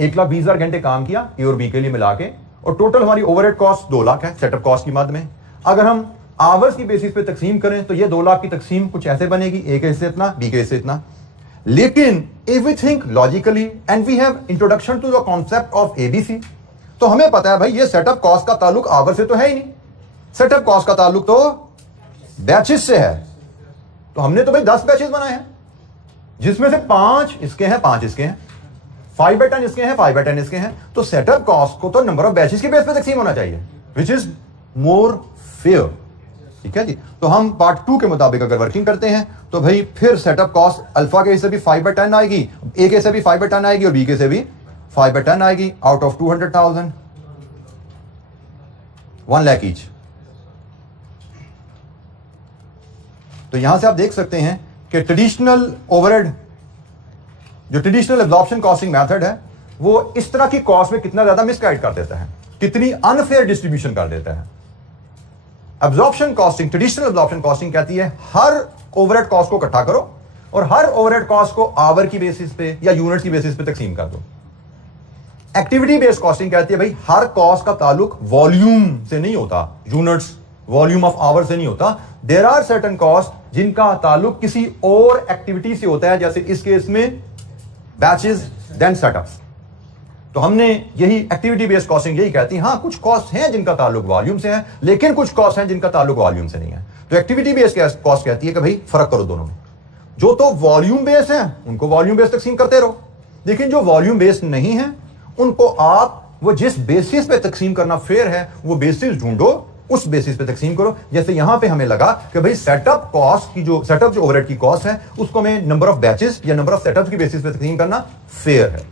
1,20,000 घंटे काम किया ए और बी के लिए मिला के, और टोटल हमारी ओवरहेड कॉस्ट 2 लाख है सेटअप कॉस्ट की मद में। अगर हम आवर्स की बेसिस पे तकसीम करें तो ये 2 लाख की तकसीम कुछ ऐसे बनेगी, ए के हिस्से इतना, बी के हिस्से इतना। लेकिन if we think logically and we have introduction to the concept of ABC, तो हमें पता है भाई ये सेटअप कॉस्ट का ताल्लुक आवर से तो है ही नहीं, सेटअप कॉस्ट का ताल्लुक तो बैचेस से है। तो हमने तो भाई 10 बैचेस बनाए हैं, जिसमें से 5 इसके हैं, 5 इसके हैं, 5/10 इसके हैं, 5/10 इसके हैं। तो सेटअप कॉस्ट को तो नंबर ऑफ बैचेस के बेस पे तकसीम होना चाहिए, विच इज मोर फेयर। ठीक है जी। तो हम पार्ट 2 के मुताबिक अगर वर्किंग करते हैं तो भाई फिर सेटअप कॉस्ट अल्फा के हिस्से भी 5/10 आएगी, ए के से भी 5/10 आएगी, और बी के से भी 5/10 आएगी, आउट ऑफ 200,000, 1 लाख ईच। तो यहां से आप देख सकते हैं कि ट्रेडिशनल ओवरहेड, जो ट्रेडिशनल एब्जॉर्प्शन कॉस्टिंग मेथड है, वो इस तरह की कॉस्ट में कितना ज्यादा मिसगाइड कर देता है, कितनी अनफेयर डिस्ट्रीब्यूशन कर देता है। Absorption costing, traditional absorption costing कहती है हर ओवरहेड कॉस्ट को इकट्ठा करो और हर ओवरहेड कॉस्ट को आवर की बेसिस पे या यूनिट्स की बेसिस पे तकसीम कर दो। एक्टिविटी बेस्ड कॉस्टिंग कहती है भाई हर कॉस्ट का ताल्लुक वॉल्यूम से नहीं होता, यूनिट्स वॉल्यूम ऑफ आवर से नहीं होता। देयर आर सर्टेन कॉस्ट जिनका ताल्लुक किसी और एक्टिविटी से होता है, जैसे इस केस में बैचेस देन सेटअप्स। तो हमने यही एक्टिविटी बेस्ड कॉस्टिंग यही कहती है, हाँ कुछ कॉस्ट हैं जिनका ताल्लुक वॉल्यूम से है, लेकिन कुछ कॉस्ट हैं जिनका ताल्लुक वॉल्यूम से नहीं है। तो एक्टिविटी बेस्ड कॉस्ट कहती है कि भाई फर्क करो दोनों में, जो तो वॉल्यूम बेस्ड है उनको वॉल्यूम बेस्ड तकसीम करते रहो, लेकिन जो वॉल्यूम बेस्ड नहीं है उनको आप वो जिस बेसिस पे तकसीम करना फेयर है वो बेसिस ढूंढो, उस बेसिस पे तकसीम करो। जैसे यहां पे हमें लगा कि भाई सेटअप कॉस्ट की जो सेटअप जो ओवरहेड की कॉस्ट है उसको हमें नंबर ऑफ बैचेस या नंबर ऑफ सेटअप्स की बेसिस पे तकसीम करना फेयर है।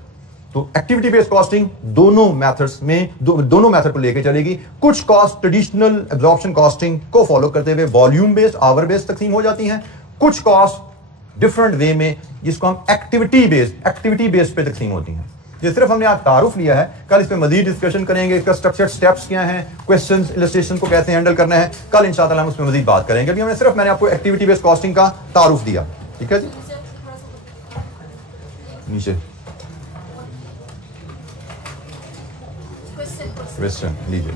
तो एक्टिविटी बेस्ड कॉस्टिंग दोनों मेथड्स में दोनों मेथड को लेके चलेगी। कुछ कॉस्ट ट्रेडिशनल एब्जॉर्प्शन कॉस्टिंग को फॉलो करते हुए वॉल्यूम बेस्ड आवर बेस्ड तकसीम हो जाती हैं, कुछ कॉस्ट डिफरेंट वे में जिसको हम एक्टिविटी बेस्ड पे तकसीम होती हैं। ये सिर्फ हमने आज तारुफ लिया है, कल इस पे मजीद डिस्कशन करेंगे, इसका स्ट्रक्चर्ड स्टेप्स क्या हैं, क्वेश्चंस इलस्ट्रेशन को कैसे हैंडल करना है, कल इंशाअल्लाह हम उस पे मजीद बात करेंगे। अभी मैंने आपको एक्टिविटी बेस्ड कॉस्टिंग का तारुफ दिया। ठीक है जी, नीचे क्वेश्चन लीजिए।